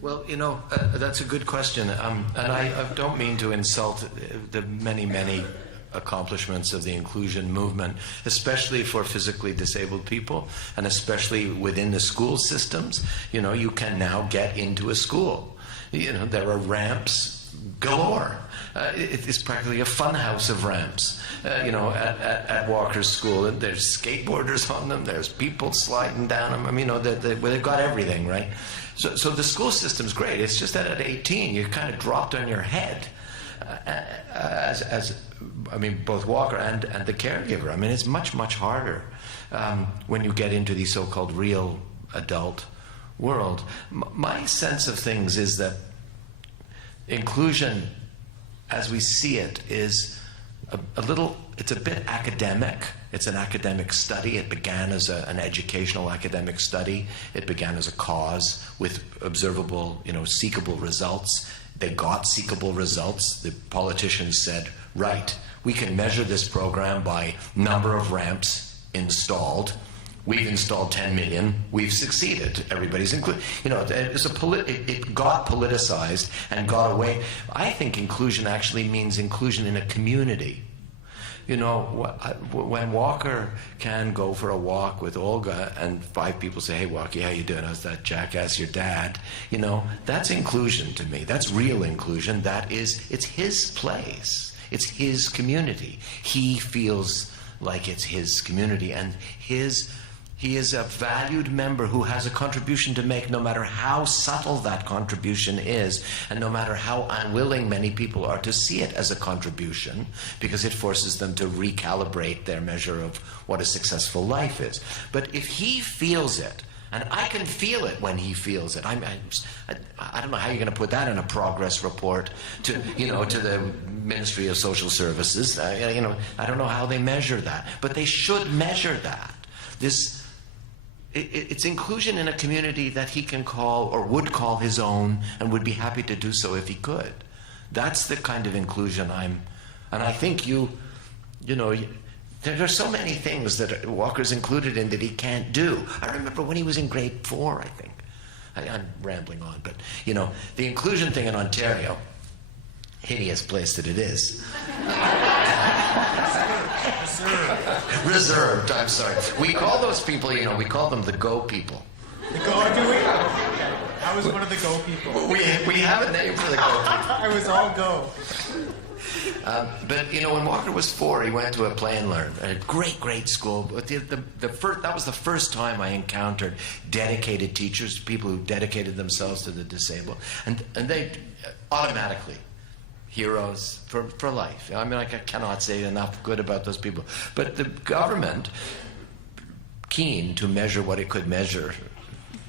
Well, you know, that's a good question. And I don't mean to insult the many, many accomplishments of the inclusion movement, especially for physically disabled people, and especially within the school systems. You know, you can now get into a school. You know, there are ramps galore. It is practically a fun house of ramps. You know, at Walker's School, and there's skateboarders on them. There's people sliding down them. I mean, you know, they've got everything, right? So the school system's great. It's just that at 18, you're kind of dropped on your head, I mean, both Walker and the caregiver. I mean, it's much, much harder when you get into the so-called real adult world. My sense of things is that inclusion, as we see it, is it's a bit academic. It's an academic study. It began as an educational academic study. It began as a cause with observable, you know, seekable results. They got seekable results. The politicians said, right, we can measure this program by number of ramps installed. We've installed 10 million. We've succeeded. Everybody's included. You know, it got politicized and got away. I think inclusion actually means inclusion in a community. You know, when Walker can go for a walk with Olga and 5 people say, hey, Walkie, how you doing? How's that jackass, your dad? You know, that's inclusion to me. That's real inclusion. It's his place. It's his community. He feels like it's his community, and he is a valued member who has a contribution to make, no matter how subtle that contribution is, and no matter how unwilling many people are to see it as a contribution, because it forces them to recalibrate their measure of what a successful life is. But if he feels it, and I can feel it when he feels it. I don't know how you're going to put that in a progress report to the Ministry of Social Services. I don't know how they measure that, but they should measure that. It's inclusion in a community that he can call or would call his own, and would be happy to do so if he could. That's the kind of inclusion and I think there are so many things that Walker's included in that he can't do. I remember when he was in grade 4, I think. I'm rambling on, but you know, the inclusion thing in Ontario, hideous place that it is. Reserved, I'm sorry. We call those people, we call them the go people. Go, do we? I was one of the go people. We have a name for the go people. I was all go. But when Walker was 4, he went to a Play and Learn, a great school. But that was the first time I encountered dedicated teachers, people who dedicated themselves to the disabled, and they automatically heroes for life. I mean, I cannot say enough good about those people. But the government, keen to measure what it could measure,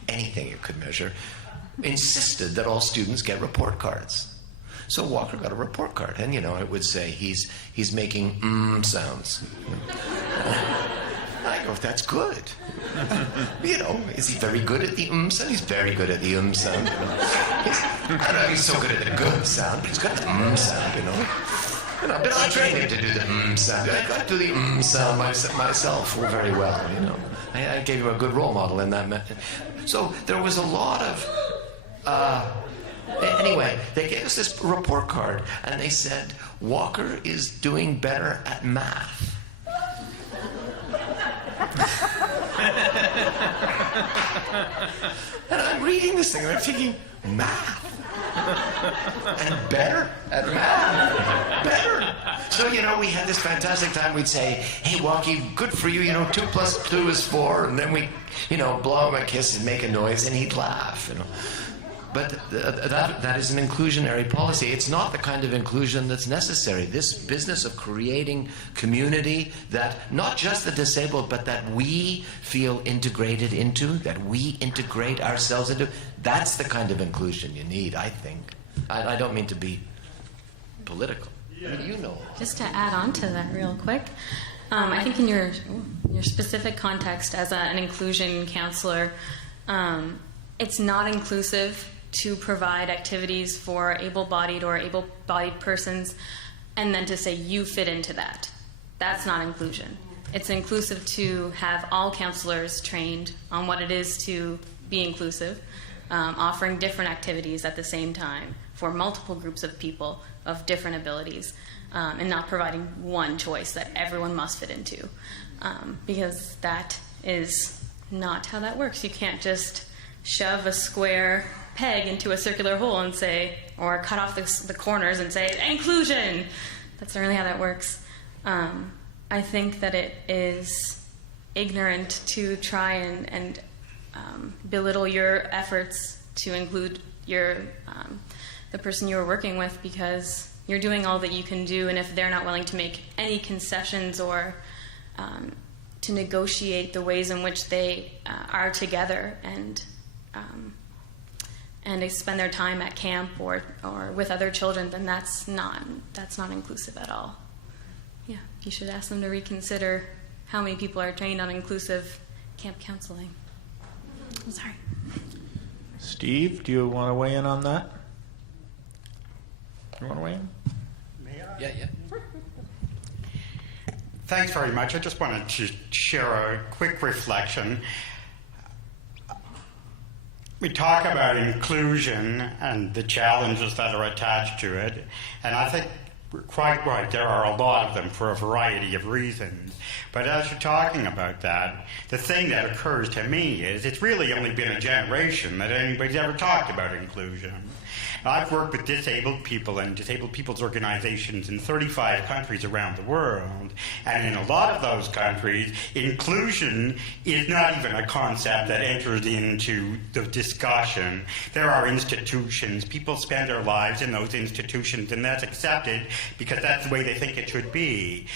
anything it could measure, insisted that all students get report cards. So Walker got a report card, and it would say he's making sounds. I go, that's good. Is he very good at the sound? He's very good at the sound. I don't know if he's so good at the good sound, but he's got the sound. But I trained him to do the sound. I got to do the sound myself very well. I gave him a good role model in that method. So there was a lot of. Anyway, they gave us this report card, and they said, Walker is doing better at math. And I'm reading this thing, and I'm thinking, math? And better at math? Better. So, we had this fantastic time. We'd say, hey, Walkie, good for you, 2 + 2 is 4. And then we, blow him a kiss and make a noise, and he'd laugh, But that is an inclusionary policy. It's not the kind of inclusion that's necessary. This business of creating community that not just the disabled, but that we feel integrated into, that we integrate ourselves into, that's the kind of inclusion you need, I think. I don't mean to be political. I mean, Just to add on to that real quick, I think in your specific context as an inclusion counselor, it's not inclusive to provide activities for able-bodied or able-bodied persons and then to say you fit into that. That's not inclusion. It's inclusive to have all counselors trained on what it is to be inclusive, offering different activities at the same time for multiple groups of people of different abilities, and not providing one choice that everyone must fit into, because that is not how that works. You can't just shove a square peg into a circular hole and say, or cut off the corners and say, inclusion! That's not really how that works. I think that it is ignorant to try and belittle your efforts to include the person you are working with, because you're doing all that you can do, and if they're not willing to make any concessions or to negotiate the ways in which they are together and they spend their time at camp or with other children, then that's not inclusive at all. Yeah, you should ask them to reconsider how many people are trained on inclusive camp counseling. I'm sorry. Steve, do you want to weigh in on that? You want to weigh in? May I? Yeah. Thanks very much. I just wanted to share a quick reflection. We talk about inclusion and the challenges that are attached to it, and I think we're quite right. There are a lot of them for a variety of reasons. But as you're talking about that, the thing that occurs to me is it's really only been a generation that anybody's ever talked about inclusion. I've worked with disabled people and disabled people's organizations in 35 countries around the world, and in a lot of those countries, inclusion is not even a concept that enters into the discussion. There are institutions, people spend their lives in those institutions, and that's accepted because that's the way they think it should be.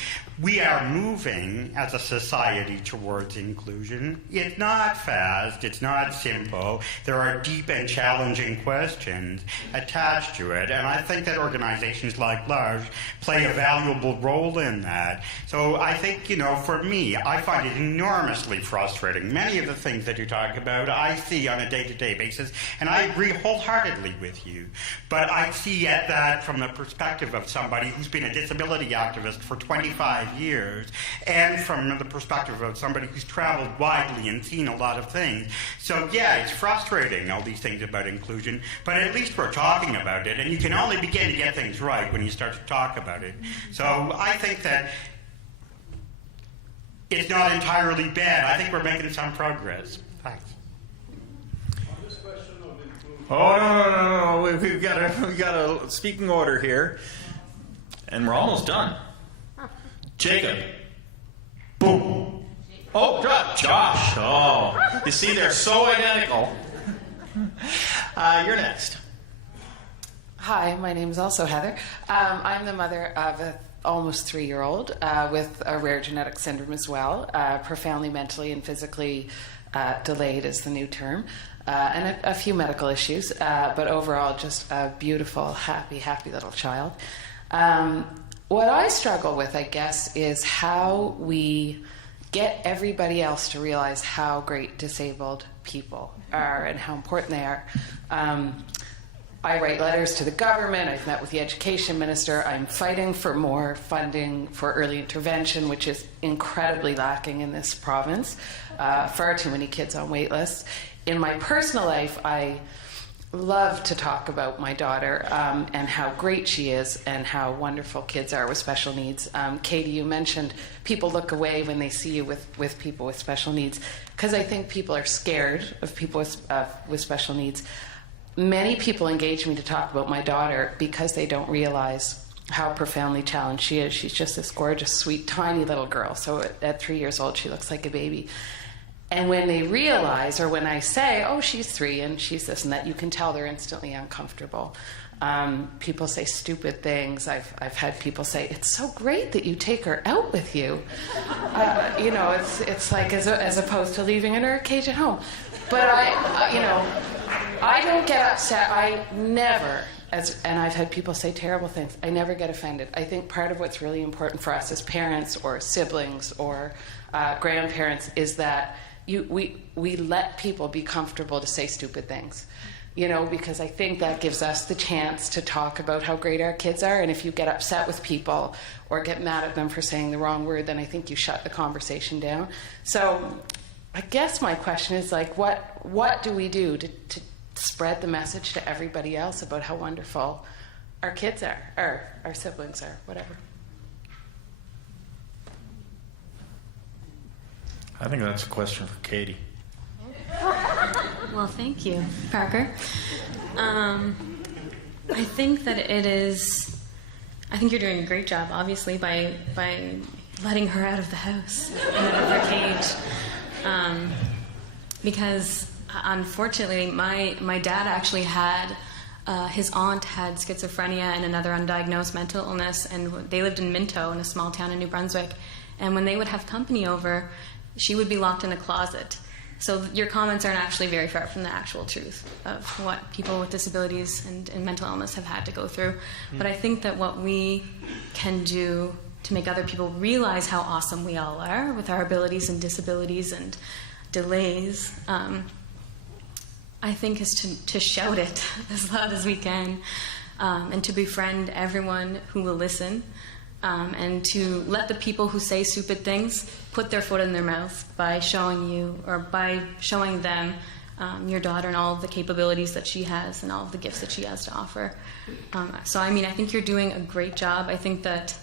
We are moving as a society towards inclusion. It's not fast, it's not simple. There are deep and challenging questions attached to it, and I think that organizations like LARGE play a valuable role in that. So I think, for me, I find it enormously frustrating. Many of the things that you talk about, I see on a day-to-day basis, and I agree wholeheartedly with you. But I see that from the perspective of somebody who's been a disability activist for 25 years, and from the perspective of somebody who's traveled widely and seen a lot of things. So yeah, it's frustrating, all these things about inclusion, but at least we're talking about it, and you can only begin to get things right when you start to talk about it. So I think that it's not entirely bad. I think we're making some progress. Thanks. Oh, no. We've got a speaking order here. And we're almost done. Jacob. Boom. Oh, Josh. Oh, you see, they're so identical. You're next. Hi, my name is also Heather. I'm the mother of an almost 3-year-old with a rare genetic syndrome as well, profoundly mentally and physically delayed is the new term, and a few medical issues, but overall just a beautiful, happy little child. What I struggle with, I guess, is how we get everybody else to realize how great disabled people are and how important they are. I write letters to the government. I've met with the education minister. I'm fighting for more funding for early intervention, which is incredibly lacking in this province. Far too many kids on wait lists. In my personal life, I love to talk about my daughter and how great she is and how wonderful kids are with special needs. Katie, you mentioned people look away when they see you with people with special needs, because I think people are scared of people with special needs. Many people engage me to talk about my daughter because they don't realize how profoundly challenged she is. She's just this gorgeous, sweet, tiny little girl. So at 3 years old, she looks like a baby. And when they realize, or when I say, oh, she's 3 and she's this and that, you can tell they're instantly uncomfortable. People say stupid things. I've had people say, it's so great that you take her out with you. It's like as opposed to leaving her in her cage at home. But I don't get upset. I never, and I've had people say terrible things, I never get offended. I think part of what's really important for us as parents or siblings or grandparents is that we let people be comfortable to say stupid things. Because I think that gives us the chance to talk about how great our kids are. And if you get upset with people or get mad at them for saying the wrong word, then I think you shut the conversation down. So I guess my question is what do we do to spread the message to everybody else about how wonderful our kids are, or our siblings are, whatever? I think that's a question for Katie. Well, thank you, Parker. I think that I think you're doing a great job, obviously, by letting her out of the house and out of her cage. Because unfortunately, my dad actually had his aunt had schizophrenia and another undiagnosed mental illness, and they lived in Minto, in a small town in New Brunswick. And when they would have company over, she would be locked in a closet. So your comments aren't actually very far from the actual truth of what people with disabilities and mental illness have had to go through. But I think that what we can do to make other people realize how awesome we all are with our abilities and disabilities and delays, I think is to shout it as loud as we can, and to befriend everyone who will listen, and to let the people who say stupid things put their foot in their mouth by showing you, or by showing them your daughter and all of the capabilities that she has and all of the gifts that she has to offer. So I think you're doing a great job. I think that,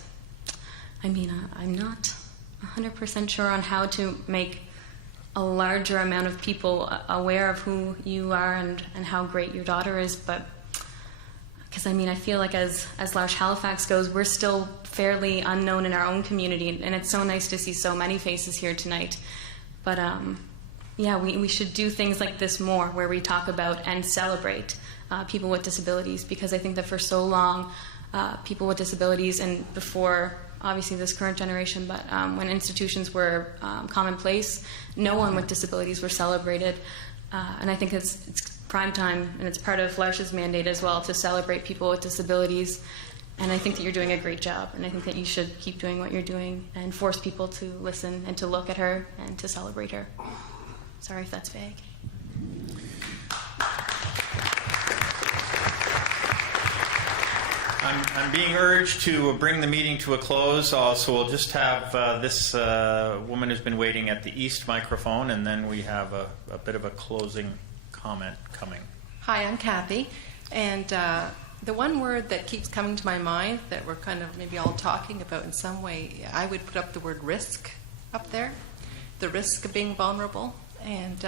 I'm not 100% sure on how to make a larger amount of people aware of who you are and how great your daughter is, but because I feel like as L'Arche Halifax goes, we're still fairly unknown in our own community, and it's so nice to see so many faces here tonight. But we should do things like this more, where we talk about and celebrate people with disabilities, because I think that for so long, people with disabilities, and before obviously this current generation, but when institutions were commonplace, no one with disabilities were celebrated. And I think it's prime time, and it's part of L'Arche's mandate as well, to celebrate people with disabilities. And I think that you're doing a great job, and I think that you should keep doing what you're doing and force people to listen and to look at her and to celebrate her. Sorry if that's vague. I'm being urged to bring the meeting to a close, so we'll just have this woman who's been waiting at the east microphone, and then we have a bit of a closing comment coming. Hi, I'm Kathy, and the one word that keeps coming to my mind that we're kind of maybe all talking about in some way, I would put up the word risk up there, the risk of being vulnerable. And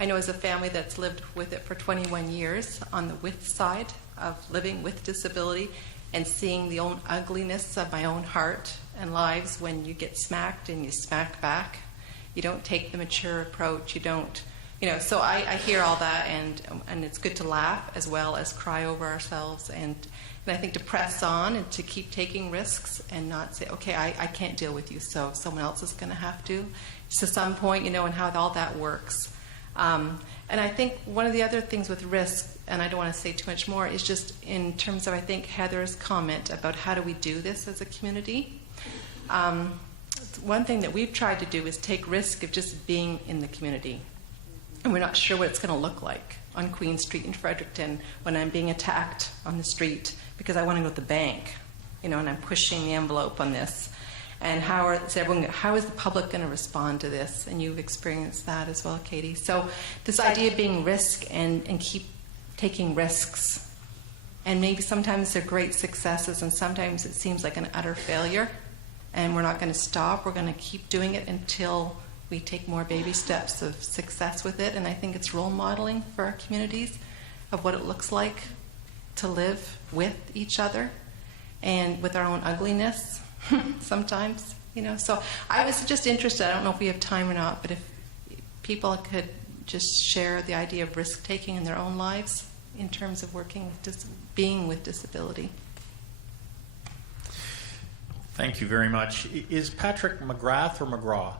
I know as a family that's lived with it for 21 years on the with side of living with disability and seeing the own ugliness of my own heart and lives when you get smacked and you smack back. You don't take the mature approach. You don't, so I hear all that, and it's good to laugh as well as cry over ourselves, and I think to press on and to keep taking risks and not say, okay, I can't deal with you, so someone else is going to have to some point, and how all that works. And I think one of the other things with risk, and I don't want to say too much more, is just in terms of, I think, Heather's comment about how do we do this as a community. One thing that we've tried to do is take risk of just being in the community. And we're not sure what it's going to look like on Queen Street in Fredericton when I'm being attacked on the street because I want to go to the bank, and I'm pushing the envelope on this. And how is the public going to respond to this? And you've experienced that as well, Katie. So this idea of being risk and keep taking risks. And maybe sometimes they're great successes and sometimes it seems like an utter failure. And we're not going to stop. We're going to keep doing it until we take more baby steps of success with it. And I think it's role modeling for our communities of what it looks like to live with each other and with our own ugliness sometimes, So I was just interested, I don't know if we have time or not, but if people could just share the idea of risk-taking in their own lives in terms of working with being with disability. Thank you very much. Is Patrick McGrath or McGraw?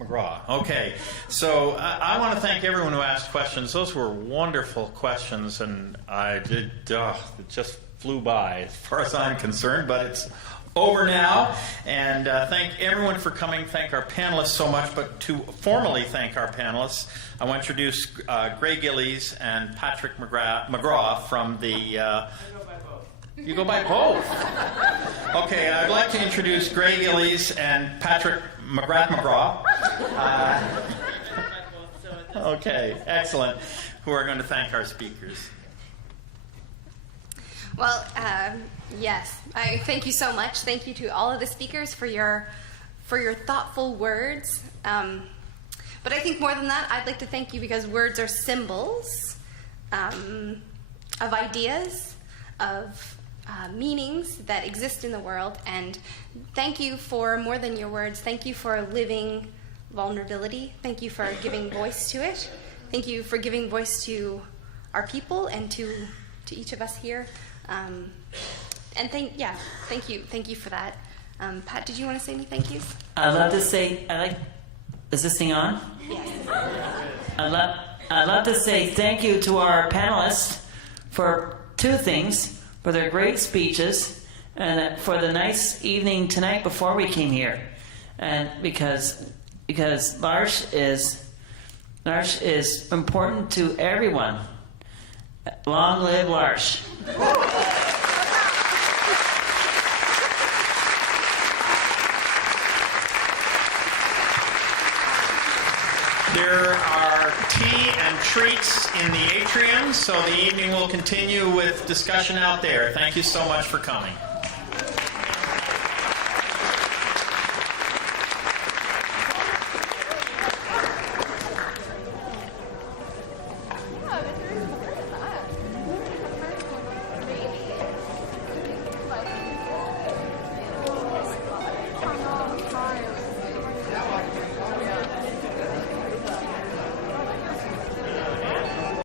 McGraw. Okay. So I want to thank everyone who asked questions. Those were wonderful questions, and it just flew by as far as I'm concerned, but it's over now. And thank everyone for coming. Thank our panelists so much. But to formally thank our panelists, I want to introduce Gray Gillies and Patrick McGraw from the... You go by both. Okay, I'd like to introduce Gray Gillies and Patrick McGraw. Okay, excellent. Who are going to thank our speakers. Well, yes. I thank you so much. Thank you to all of the speakers for your thoughtful words. But I think more than that, I'd like to thank you because words are symbols of ideas, of meanings that exist in the world. And thank you for more than your words. Thank you for living vulnerability. Thank you for giving voice to it. Thank you for giving voice to our people and to each of us here. And thank you for that. Pat, did you want to say any thank yous? I'd love to say, is this thing on? Yes. I'd love to say thank you to our panelists for two things, for their great speeches and for the nice evening tonight before we came here. And because L'Arche is important to everyone. Long live L'Arche. There are tea and treats in the atrium, so the evening will continue with discussion out there. Thank you so much for coming. Oh, but there is